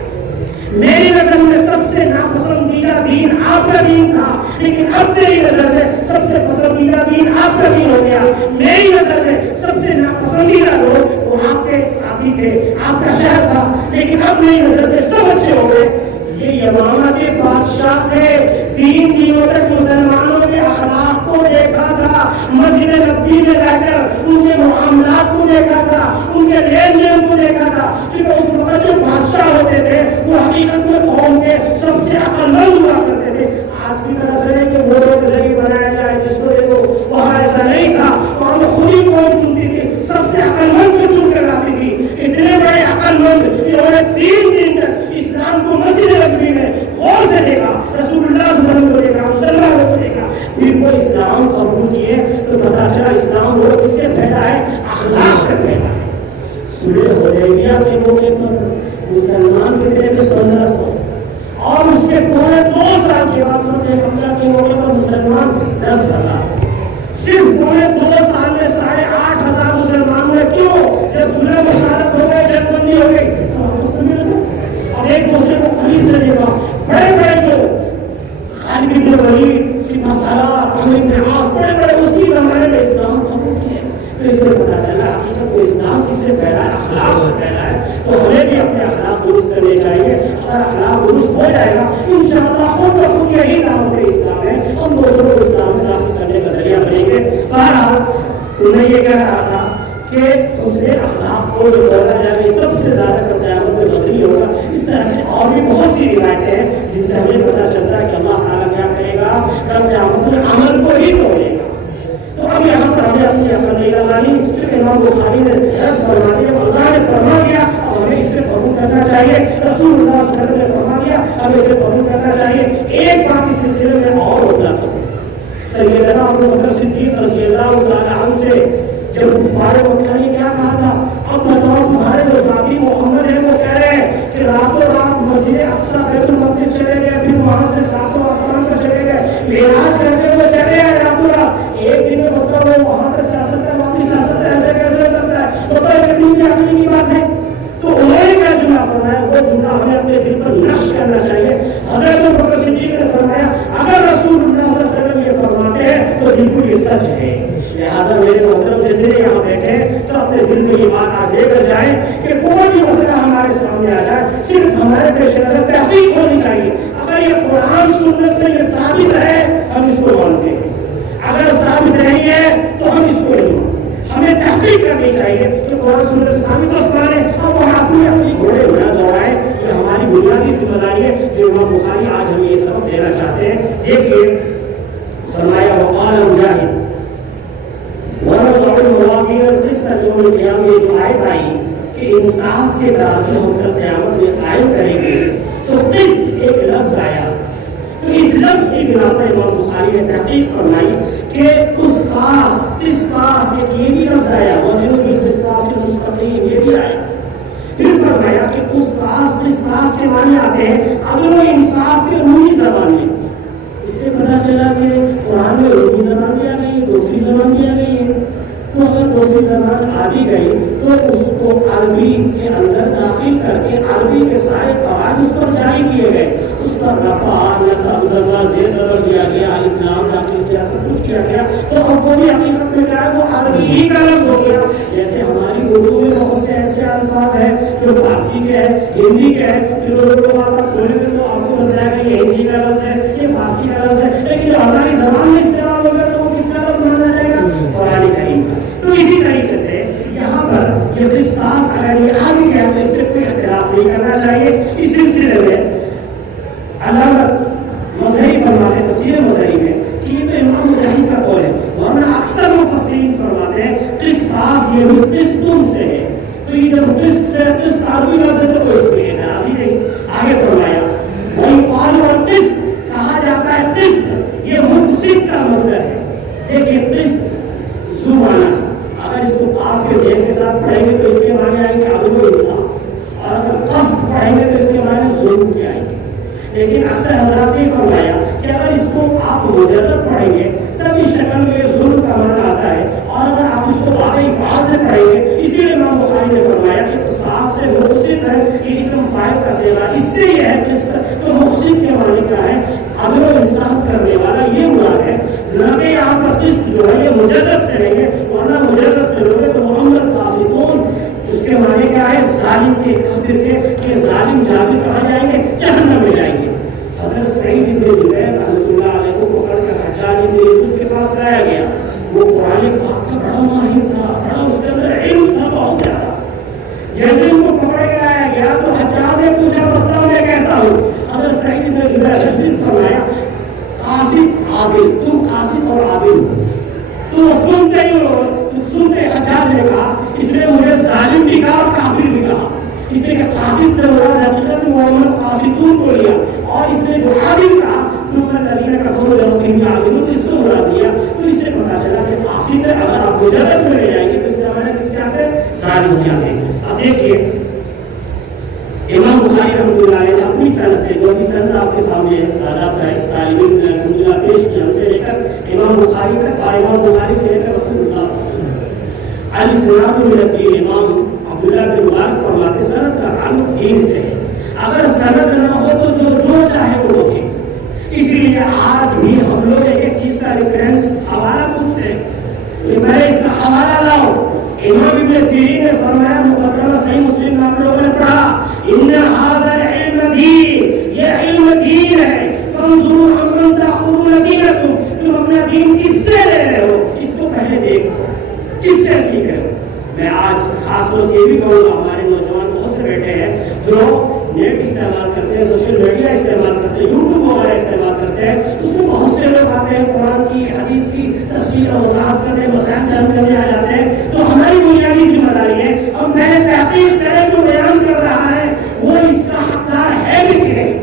میری نظر میں سب سے ناپسندیدہ دین آپ کا دین تھا، لیکن اب میری نظر میں سب سے پسندیدہ دین آپ کا دین ہو گیا. میری نظر میں سب سے ناپسندیدہ لوگ وہ آپ کے ساتھی تھے، آپ کا شہر تھا، لیکن اب میری نظر میں سب اچھے ہو گئے. یہ یمامہ کے بادشاہ تھے. 3 دنوں تک مسلمانوں کے اخلاق کو دیکھا تھا، مسجد نبوی میں رہ کر ان کے معاملات کو دیکھا تھا، ان کے لین دین کو دیکھا تھا. کیونکہ اس وقت جو بادشاہ ہوتے تھے وہ حقیقت میں قوم کے سب سے عقل مند ہوا کرتے تھے. آج کی طرح سے نہیں کہ ووٹوں کے ذریعے بنایا جائے جس کو دیکھو، وہاں ایسا نہیں تھا. وہاں تو خود ہی قوم چنتی تھی، سب سے عقل مند کو چن کر لاتی تھی. اتنے بڑے عقل مند انہوں نے 3 دن تک اسلام کو مسجد نبوی میں غور سے دیکھا، رسول اللہ صلی اللہ علیہ وسلم کو دیکھا، مسلمانوں کو دیکھا. پھر وہ اسلام قبول کیے تو پتا چلا اسلام وہ کس سے پھیلا ہے؟ اخلاق سے پھیلا ہے. صلح حدیبیہ کے موقع پر مسلمان کتنے تھے؟ 1500. اور اس کے پورے 2 سال کے بعد فتح مکہ کے موقع پر مسلمان 10,000. صرف پورے 2 سال میں 8,500 مسلمان ہوئے. کیوں؟ جب صلح مسالت ہو گئی، جنگ بندی ہو گئی، سب آپس میں مل گئے اور ایک دوسرے کو خرید لینے کا. بڑے بڑے جو خالد بن ولید، سپہ سالار، عمرو بن عاص، بڑے بڑے اسی زمانے میں اسلام قبول کیے. تو اس سے پتا چلا حقیقت وہ اسلام کس سے پھیلا ہے؟ اخلاق سے پھیلا ہے. تو ہمیں بھی اپنے اخلاق درست کرنے چاہیے. اگر اخلاق درست ہو جائے گا انشاءاللہ خود بخود یہی دعوت اسلام ہے، ہم دوسروں کو اسلام میں داخل کرنے کا ذریعہ بنیں گے. بہرحال تو میں یہ کہہ رہا تھا کہ اس نے اخلاق کو جو بولا جائے گا سب سے زیادہ کب قیامت میں وصول ہوگا. اس طرح سے اور بھی بہت سی روایتیں ہیں جن سے ہمیں پتہ چلتا ہے کہ اللہ تعالیٰ کیا کرے گا؟ کب قیامت میں عمل کو ہی توڑے گا. تو اب یہاں پر ہمیں اپنی عقل نہیں لگانی. چونکہ امام بخاری نے فرما دیا، اللہ نے فرما دیا، اور ہمیں اسے قبول کرنا چاہیے. رسول اللہ صلی اللہ علیہ وسلم نے فرما دیا، ہمیں اسے قبول کرنا چاہیے. ایک بات اس سلسلے میں اور ہوتا تو سیدنا ابوبکر صدیق رضی اللہ تعالیٰ عنہ سے جب کفار مکہ نے کیا کہا تھا، اب بتاؤ تمہارے جو ساتھی محمد ہیں وہ کہہ رہے ہیں کہ راتوں رات مسجد اقصیٰ بیت المقدس چلے گئے، پھر وہاں سے 7واں آسمان پر چلے گئے، معراج کرتے ہوئے چلے گئے راتوں رات. ایک دن میں بتاؤ وہ وہاں تک جا سکتا ہے، واپس آ سکتا ہے، ایسے کیسے ہو سکتا ہے؟ بتاؤ ایک دن کی عقلی کی بات ہے. تو انہوں نے کیا جملہ فرمایا؟ وہ جملہ ہمیں اپنے دل پر نقش کرنا چاہیے. حضرت ابوبکر صدیق نے فرمایا اگر رسول اللہ صلی اللہ علیہ وسلم یہ فرماتے ہیں تو بالکل یہ سچ ہے. لہٰذا میرے محترم جتنے یہاں بیٹھے ہیں سب اپنے دل میں یہ بات آ لے کر جائیں کہ کوئی بھی مسئلہ ہمارے سامنے آ جائے صرف ہمارے پیش نظر تحقیق ہونی چاہیے. اگر اگر یہ قرآن سنت سے یہ ثابت ہے ہم اس کو مانتے ہیں، اگر ثابت نہیں ہے تو ہم اس کو نہیں مانتے۔ ہمیں تحقیق کرنی چاہیے کہ قرآن سنت سے ثابت اس مانے اور وہ اپنی گھوڑے نہ دوڑائے۔ یہ ہماری بنیادی ذمہ داری ہے جو امام بخاری آج ہمیں یہ سبق دینا چاہتے ہیں۔ دیکھیے فرمایا وقال مجاہد وَنَضَعُ الْمَوَازِينَ الْقِسْطَ لِيَوْمِ الْقِيَامَةِ، یہ جو آیت آئی کہ انصاف کے ترازو ہم کل قیامت میں قائم کریں گے، تو قسط ایک لفظ آیا، تو اس لفظ کی بنا پر امام بخاری نے تحقیق فرمائی کہ قسطاس ایک یہ بھی لفظ آیا، وزن بالقسطاس المستقیم یہ بھی آیا۔ پھر فرمایا کہ قسطاس کے معنی آتے ہیں عدل و انصاف کے رومی زبان میں۔ اس سے پتہ چلا کہ قرآن میں رومی زبان بھی آ گئی ہے، دوسری زبان بھی آ گئی ہے، تو اگر دوسری زبان آ بھی گئی تو اس کو عربی کے اندر داخل کر کے عربی کے سارے قواعد اس پر جاری کیے گئے، اس پر رفع نصب ضمہ زیر زبر دیا گیا، الف لام داخل کیا، سب کچھ کیا گیا، تو اب وہ بھی حقیقت میں کیا ہے، وہ عربی ہی کا لفظ ہو گیا۔ جیسے ہماری اردو میں بہت سے ایسے الفاظ ہیں جو فارسی کے ہیں، ہندی کے ہیں، پھر اردو والا کھولیں گے تو آپ کو بتائے گا یہ ہندی کا لفظ ہے، یہ فارسی کا لفظ ہے، لیکن جو ہماری زبان میں استعمال ہوگا تو وہ کس کا لفظ مانا جائے گا؟ قرآن کریم کا۔ تو اسی طریقے سے یہاں پر یہ قسطاس اگر یہ آ بھی گیا تو اس سے کوئی اختلاف نہیں کرنا چاہیے۔ اس سلسلے میں علامہ مظہری فرماتے ہیں تفسیر مظہری میں کہ یہ تو امام مجاہد کا قول ہے، ورنہ اکثر مفسرین فرماتے ہیں قسطاس یہ بھی قسطن سے ہے، تو یہ جب قسط سے قسط عربی لفظ ہے تو کوئی اس میں اعتراض ہی نہیں۔ آگے فرمایا وَيُقَالُ الْقِسْطُ، کہا جاتا ہے قسط یہ مقسط کا مصدر ہے۔ دیکھیے قسط زمانہ، اگر اس کو قاف کے ذہن کے ساتھ پڑھیں گے تو اس کے معنی آئیں گے عدل و انصاف، اور اگر قسط پڑھیں گے تو اس کے معنی ظلم کے آئیں گے۔ لیکن اکثر حضرات نے فرمایا کہ اگر اس کو آپ مجرد پڑھیں گے تب اس شکل میں یہ ظلم کا معنی آتا ہے، اور اگر آپ اس کو باب افعال سے پڑھیں گے، اسی لیے امام بخاری نے فرمایا کہ اتصاف سے مقصد ہے، یہ اسم فاعل کا صیغہ، اس سے یہ ہے قسط، تو مقصد کے معنی کیا ہے؟ عدل و انصاف کرنے والا، یہ مراد ہے۔ جناب یہاں پر قسط جو ہے یہ مجرد سے نہیں ہے، ورنہ مجرد سے لوگے تو محمد قاسطون، اس کے معنی کیا ہے؟ ظالم کے، کافر کے، کہ ظالم جابر کہاں جائیں گے؟ جہنم میں جائیں گے۔ حضرت سعید بن جبیر رحمۃ اللہ علیہ کو پکڑ کر حجاج بن یوسف کے پاس لایا گیا، وہ قرآن پاک کا بڑا ماہر تھا، بڑا اس کے اندر علم تھا بہت زیادہ۔ جیسے ان کو پکڑ کے لایا گیا تو حجاج نے پوچھا بتاؤ میں کیسا ہوں؟ حضرت سعید بن جبیر نے صرف فرمایا قاسط عادل، تم قاسط اور عادل ہو۔ تو سنتے حجاج نے کہا اس نے مجھے ظالم بھی کہا اور کافر بھی کہا، اس نے قاسط سے مراد حقیقت محمد قاسطون کو لیا، اور اس نے جو عادل کہا ثم الذین کفروا بربہم یعدلون اس کو مراد لیا۔ تو اس سے پتہ چلا کہ قاسط ہے، اگر آپ مجرد میں لے جائیں گے تو اس کا معنی کس کے آتے ہیں؟ ظالم کے آتے ہیں۔ اب دیکھیے امام بخاری رحمۃ اللہ علیہ نے اپنی سند سے، جو بھی سند آپ کے سامنے آداب کا اس طالبین نے الحمدللہ پیش کیا، ہم سے لے کر امام بخاری تک، اور امام بخاری سے لے کر رسول اللہ صلی اللہ علیہ وسلم الاسناد من الدین، امام عبداللہ بن مبارک فرماتے سند کا تعلق دین سے ہے، اگر سند نہ ہو تو جو چاہے وہ روکے۔ اسی لیے آج بھی ہم لوگ ایک ایک چیز کا ریفرنس حوالہ پوچھتے ہیں کہ میں اس کا حوالہ لاؤ۔ امام ابن سیرین نے فرمایا، مقدمہ صحیح مسلم میں آپ لوگوں نے پڑھا، ان ھذا العلم دین، یہ علم دین ہے، فانظروا عمن تأخذون دینکم، تم اپنا دین کس سے لے رہے ہو اس کو پہلے دیکھو، کس سے سیکھ رہے ہو۔ میں آج خاص طور سے یہ بھی کہوں گا، ہمارے نوجوان بہت سے بیٹھے ہیں جو نیٹ استعمال کرتے ہیں، سوشل میڈیا استعمال کرتے ہیں، یوٹیوب وغیرہ استعمال کرتے ہیں، اس میں بہت سے لوگ آتے ہیں قرآن کی حدیث کی تفسیر اور وضاحت کرنے، مسائل بیان کرنے آ جاتے ہیں۔ تو ہماری بنیادی ذمہ داری ہے ہم پہلے تحقیق کریں جو بیان کر رہا ہے وہ اس کا حقدار ہے بھی کہ نہیں،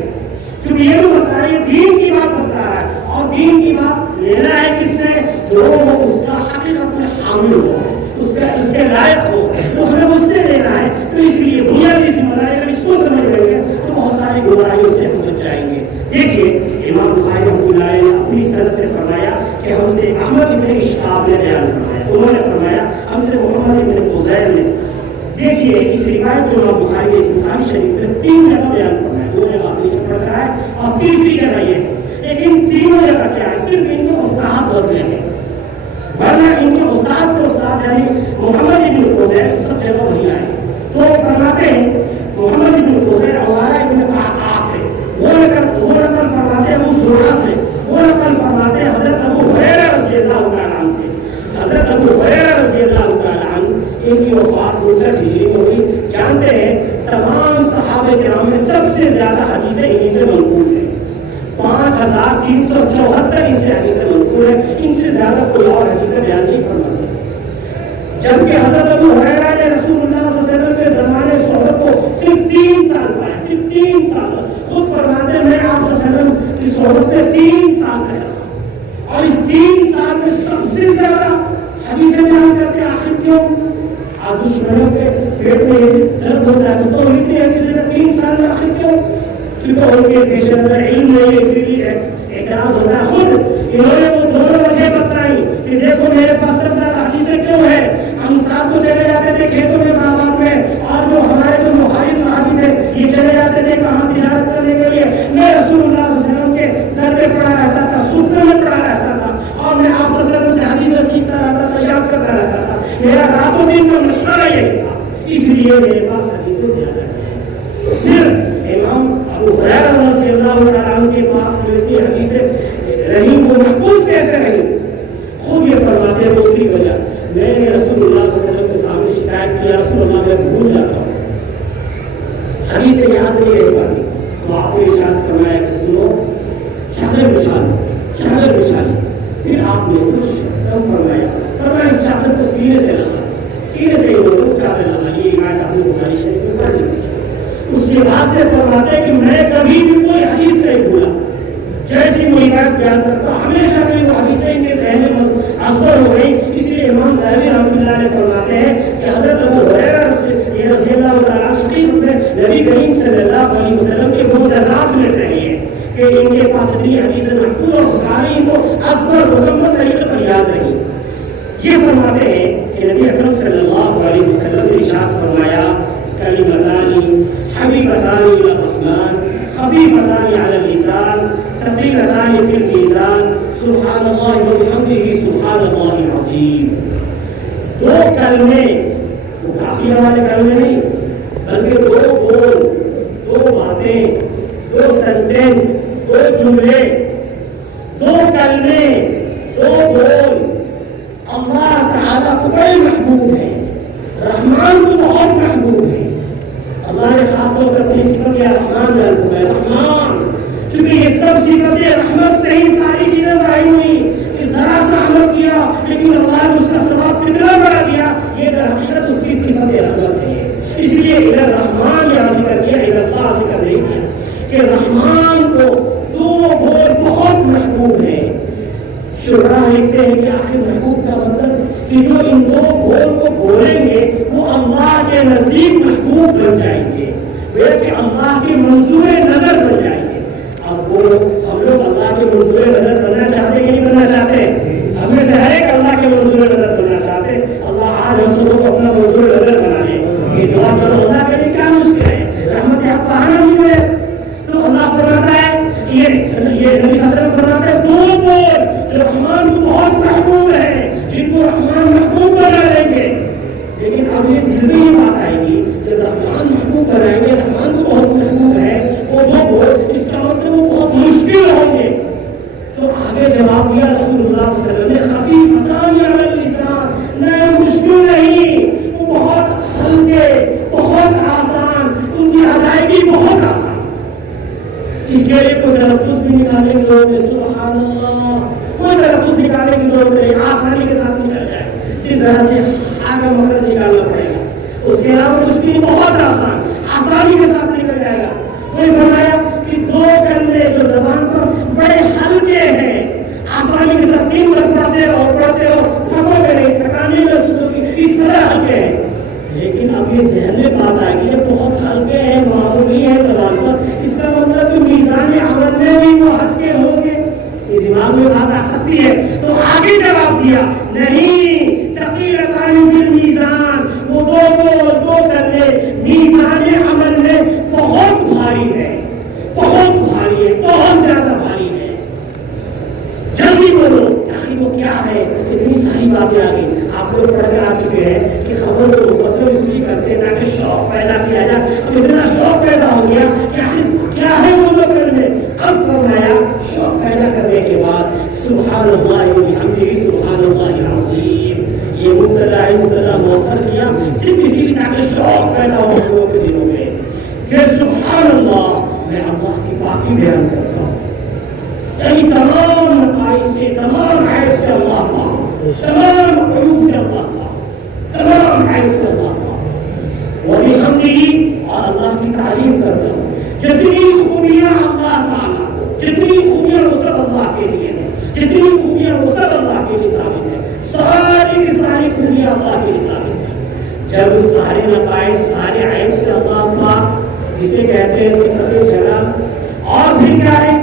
چونکہ یہ بھی بتا رہی ہے دین کی بات بتا رہا ہے، اور دین کی بات لینا ہے کس سے؟ جو وہ اس کا حقیقت میں حامل ہو، اس کے لائق ہو، تو ہمیں اس سے لینا ہے۔ تو اس لیے بنیادی ذمہ داری اگر اس کو سمجھ لیں گے تو بہت ساری گمراہیوں سے ہم بچ جائیں گے۔ دیکھیے امام بخاری رحمۃ اللہ علیہ نے اپنی سند سے فرمایا کہ ہم سے احمد بن اشعاب نے بیان فرمایا، انہوں نے فرمایا ہم سے محمد بن فضیل نے۔ دیکھیے اس روایت کو امام بخاری نے اس بخاری شریف میں 3 جگہ بیان فرمایا، 2 جگہ آپ نیچے پڑھ کر آئے اور تیسری جگہ یہ ہے، لیکن تینوں جگہ کیا ہے؟ صرف ان کے استاد بدلے ہیں، ورنہ ان کے استاد کے استاد یعنی محمد بن فضیل سب جگہ وہی آئے۔ تو فرماتے ہیں محمد بن فضیل ہمارا ابن قعقاع سے وہ نقل 59 ہجری میں ہوئی. جانتے ہیں تمام صحابہ کرام میں سب سے زیادہ حدیثیں انہی سے منقول ہیں. 5374 ان سے حدیثیں منقول ہیں. ان سے زیادہ کوئی اور حدیثیں بیان نہیں فرماتے. جبکہ حضرت ابو ہریرہ نے رسول اللہ صلی اللہ علیہ وسلم کے زمانے صحبت کو صرف 3 سال پایا. صرف 3 سال. خود فرماتے ہیں میں آپ صلی اللہ علیہ وسلم کی صحبت میں 3 سال رہا اور اس 3 سال میں سب سے زیادہ حدیثیں بیان کرتے. آخر کیوں؟ آج دشمنوں کے پیٹ میں درد ہوتا ہے تو اتنی حدیثیں 3 سال میں آخر کیوں؟ کیونکہ ان کے پیش نظر علم نہیں ہے, اسی لیے اعتراض ہوتا ہے. خود انہوں نے وہ دونوں وجہ بتائی کہ دیکھو میرے پاس سب زیادہ حدیثیں کیوں ہیں. ہم ساتھ کو چلے جاتے تھے کھیتوں میں باغات میں, اور جو ہمارے جو مخالف صحابی تھے یہ چلے جاتے تھے کہاں تجارت کرنے کے لیے. میں رسول اللہ صلی اللہ علیہ وسلم کے در پہ پڑا رہتا تھا, صفے میں پڑا رہتا تھا, اور میں آپ صلی اللہ علیہ وسلم سے حدیثیں سیکھتا رہتا تھا, یاد کرتا رہتا تھا. میرا رات و دن کا مشورہ یہی تھا, اس لیے میرے پاس حدیثیں زیادہ ہیں. پھر امام ابو ہریرہ رضی اللہ تعالیٰ عنہ کے پاس جو اتنی حدیثیں رہی وہ محفوظ کیسے رہی؟ خود یہ فرماتے ہیں دوسری وجہ. میں نے رسول اللہ صلی اللہ علیہ وسلم کے سامنے شکایت کیا, رسول اللہ میں بھول جاتا ہوں, حدیثیں یاد نہیں رہ پاتی. تو آپ نے ارشاد فرمایا کہ سنو چادر بچھا لو, چادر بچھا لی. پھر آپ نے کچھ کم فرمایا اس چادر کو سینے سے لگا, سینے سے چادر لگا لی. یہ روایت آپ نے بخاری شریف میں پڑھ لی. اس کے بعد سے فرماتے ہیں کہ میں کبھی بھی کوئی حدیث نہیں بھولا. جیسی وہ روایت بیان کرتا ہمیشہ کبھی وہ حدیثیں ان کے ذہن میں اثر ہو گئی. اس لیے امام ذہبی رحمۃ اللہ علیہ فرماتے ہیں کہ حضرت ابو ہریرہ رضی اللہ تعالیٰ عنہ نبی کریم صلی اللہ علیہ وسلم کے معجزات میں سے یہ کہ ان کے پاس اتنی حدیثیں محفوظ اور ساری ان کو ازبر مکمل طریقے پر یاد رہی. یہ فرماتے ہیں کہ نبی اکرم صلی اللہ علیہ وسلم نے ارشاد فرمایا کلمتان حبیبتان الی الرحمن خفیفتان علی اللسان ثقیلتان فی المیزان سبحان اللہ وبحمدہ سبحان اللہ العظیم. 2 کلمے, وہ کافی والے کلمے نہیں بلکہ 2 بول, 2 باتیں, 2 سینٹینس, 2 جملے, 2 کلمے, 2 بول اللہ تعالیٰ کو بڑے محبوب ہیں, رحمان کو بہت محبوب ہے. اللہ نے خاص طور سے اپنی صفت رحمان میں فرمایا رحمان, چونکہ یہ سب صفت رحمت سے ہی ساری چیزیں ظاہر ہوئی کہ ذرا سا عمل کیا لیکن اللہ نے اس کا ثواب کتنا بڑا دیا. یہ در حقیقت اس کی صفت رحمت ہے. اس لیے ادھر رحمان یہاں ذکر کیا, ادھر اللہ ذکر نہیں کیا کہ رحمان کو 2 بول بہت محبوب ہے. شعراء لکھتے ہیں کہ آخر محبوب کا مطلب کہ جو ان 2 بول کو بولیں گے وہ اللہ کے نزدیک محبوب بن جائیں گے, وہ کہ اللہ کے منظور نظر بن جائیں گے. اب وہ ہم لوگ اللہ کے منظور نظر بننا چاہتے کہ نہیں بننا چاہتے؟ ہم میں سے ہر ایک اللہ کے منظور نظر بننا چاہتے. اللہ آج ہم سب کو اپنا منظور نظر بنا لے. یہ دعا کرو اللہ کے لیے کیا مشکل ہے, رحمت حق پانا نہیں ہے. تو اللہ فرماتا ہے یہ نبی صلی اللہ علیہ وسلم فرماتا ہے 2 بول جو رحمان کو بہت محبوب ہے, جن کو رحمان محبوب بنا لیں گے. لیکن اب یہ دل میں یہ بات آئے گی جب رحمان محبوب بنائیں گے, رحمان کو بہت محبوب ہے, وہ 2 بول اس کا مطلب وہ بہت مشکل ہوں گے. تو آگے جواب دیا رسول اللہ صلی اللہ علیہ وسلم نے خفیفتان علی اللسان, نہ مشکل نہیں, وہ بہت ہلکے, بہت آسان, ان کی ادائیگی بہت آسان. اس کے لیے کوئی تلفظ بھی نکالنے کی ضرورت نہیں, سبحان اللہ, کوئی تلفظ نکالنے کی ضرورت نہیں, آسانی کے ساتھ نکل جائے. صرف ذرا سے آگے مخرج نکالنا پڑے گا, اس کے علاوہ کچھ بھی نہیں, بہت آسان, آسانی کے ساتھ نکل جائے گا. انہوں نے فرمایا کہ 2 کلمے جو زبان پر بڑے ہلکے ہیں, آسانی کے ساتھ 3 بار پڑھتے رہو, تھکو گے نہیں, تھکانی محسوس ہوگی, اس طرح ہلکے ہیں. لیکن اب یہ ذہن میں بات آئے گی جب بہت ہلکے ہیں, معمولی ہے زبان پر, اس کا مطلب کہ میزان عمل میں بھی وہ ہلکے ہوں گے. یہ دماغ میں بات آ سکتی ہے. تو آگے جواب دیا نہیں, ثقیلتان فی المیزان, وہ 2 بول 2 کلمے میزان عمل میں بہت بھاری ہے, بہت بھاری ہے, بہت زیادہ بھاری ہے. جلدی بولو. آخر وہ کیا ہے, اتنی ساری باتیں آ گئی. آپ لوگ پڑھ کر آ چکے ہیں کہ خبر کو مقدم اس لیے کرتے ہیں تاکہ شوق پیدا کیا جائے. اب اتنا شوق پیدا ہو گیا کہ آخر کیا ہے وہ 2 کلمے. اب فرمایا شوق پیدا کرنے کے بعد سبحان اللہ وبحمدہ سبحان اللہ العظیم. یہ مبتدا ہے, مبتدا مؤخر کیا, صرف اسی لیے تاکہ شوق پیدا ہو لوگوں کے دلوں میں کہ سبحان اللہ میں اللہ کی پاکی بیان کرتا ہوں. یعنی تمام نقائص سے، تمام عیب سے اللہ پاک، تمام عیوب سے اللہ پاک، تمام عیب سے اللہ پاک. وبحمدہ، اور اللہ کی تعریف کرتا ہوں. جتنی خوبیاں اللہ تعالیٰ کو، جتنی خوبیاں وہ سب اللہ کے لیے ہیں، جتنی خوبیاں وہ سب اللہ کے لیے ثابت ہے. ساری کی ساری خوبیاں اللہ کے لیے ثابت ہے. جب سارے نقائص، سارے عیب سے اللہ پاک، جسے کہتے ہیں صفت جلال، اور پھر کیا ہے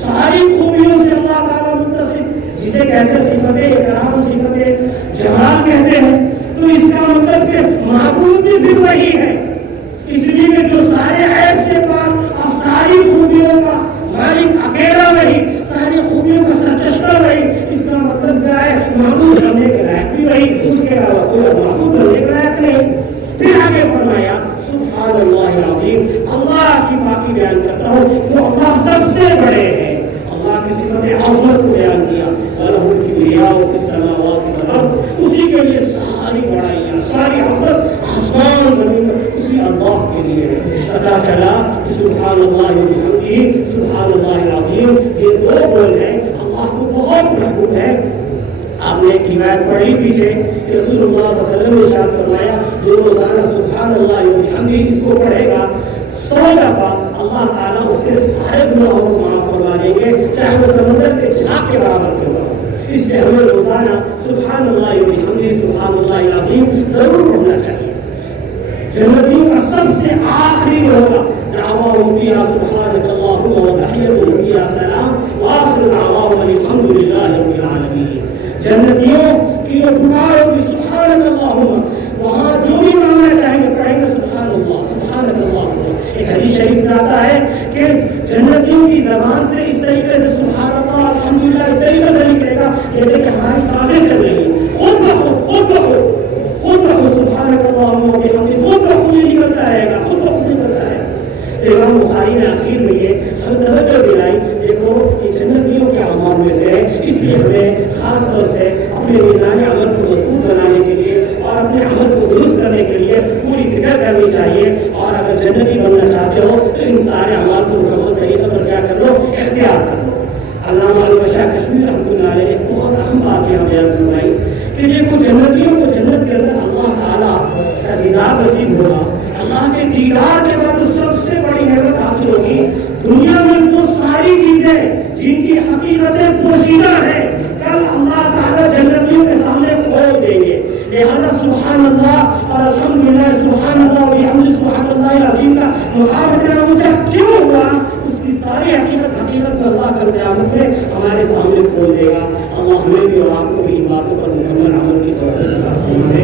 ساری خوبیوں سے اللہ تعالیٰ متصف، جسے کہتے ہیں صفت اکرام، صفت جمال کہتے ہیں. تو اس کا مطلب کہ معبود بھی پھر وہی ہے. اس لیے کہ جو سارے عیب سے پاک اور ساری خوبیوں کا مالک اکیلا وہی، ساری خوبیوں کا سرچشمہ وہی. اس کا مطلب کیا ہے معبود بننے کے لائق بھی وہی، اس کے علاوہ کوئی معبود بننے کے لائق نہیں. پھر آگے فرمایا سبحان اللہ العظیم، اللہ کی پاکی بیان کرتا ہوں جو اللہ سب سے بڑے ہیں. اللہ کی صفت عظمت کو بیان کیا، لہ الکبریاء فی السماوات والارض، اسی کے لیے ساری بڑائیاں، ساری عظمت آسمان زمین اسی اللہ کے لیے ہے. پتہ چلا کہ سبحان اللہ وبحمدہ، سبحان اللہ العظیم، یہ دو بول ہیں اللہ کو بہت محبوب ہے. آپ نے ایک روایت پڑھی پیچھے کہ رسول اللہ صلی اللہ علیہ وسلم نے ارشاد فرمایا جو روزانہ سبحان اللہ وبحمدہ اس کو پڑھے گا 100 دفعہ، اللہ تعالیٰ اس کے سارے گناہوں کو معاف فرما دیں گے، چاہے وہ سمندر کے جھاگ کے برابر کیوں نہ ہو. اس لیے ہمیں روزانہ سبحان اللہ وبحمدہ، سبحان اللہ العظیم ضرور پڑھنا چاہیے. جنتیوں کا سب سے آخری ہوگا دعواہم فیہا سبحانک اللہم وتحیتہم فیہا سلام وآخر دعواہم الحمد للہ رب العالمین. جنتیوں کی جو پکار ہوگی سبحانک اللہم، وہاں جو بھی مانگنا چاہیں گے پڑھیں گے سبحان اللہ، سبحانک اللہم. ایک حدیث شریف میں آتا ہے کہ جنتیوں کی زبان سے اس طریقے سے سبحان اللہ الحمدللہ اس طریقے سے نکلے گا جیسے کہ ہماری سانسیں چل رہی ہیں، خود بخود سبحانک اللہم وبحمدہ، خود بخود یہ نکلتا رہے گا، خود بخود نکلتا رہے گا. امام بخاری نے آخر میں یہ ہم توجہ دلائی، دیکھو یہ جنتیوں کے اعمال میں سے ہے. اس لیے ہمیں خاص طور سے اپنے میزان عمل کو مضبوط بنانے کے لیے اور اپنے عمل کو درست کرنے کے لیے پوری فکر کرنی چاہیے. اور اگر جنتی بننا چاہتے ہو تو ان سارے اعمال کو مکمل طریقے پر کیا کر لو، اختیار کر لو. علامہ شاہ کشمیر رحمۃ اللہ علیہ نے ایک بہت اہم بات یہاں بیان فرمائی کہ دیکھو جنتیوں کو جنت کے اندر اللہ تعالیٰ کا دیدار نصیب ہوگا. اللہ کے دیدار کے بعد سب سے بڑی نعمت حاصل ہوگی. دنیا میں وہ ساری چیزیں جن کی حقیقتیں پوشیدہ ہیں کل اللہ تعالیٰ جنتیوں کے سامنے کھول دیں گے. لہذا سبحان اللہ اور الحمدللہ، سبحان اللہ وبحمدہ، سبحان اللہ العظیم کا مقام اتنا اونچا کیوں ہوا؟ اس کی ساری حقیقت میں اللہ کل قیامت میں ہمارے سامنے کھول دے گا. اللہ ہمیں بھی اور آپ کو بھی ان باتوں پر مکمل عمل کی توفیق عطا فرمائے.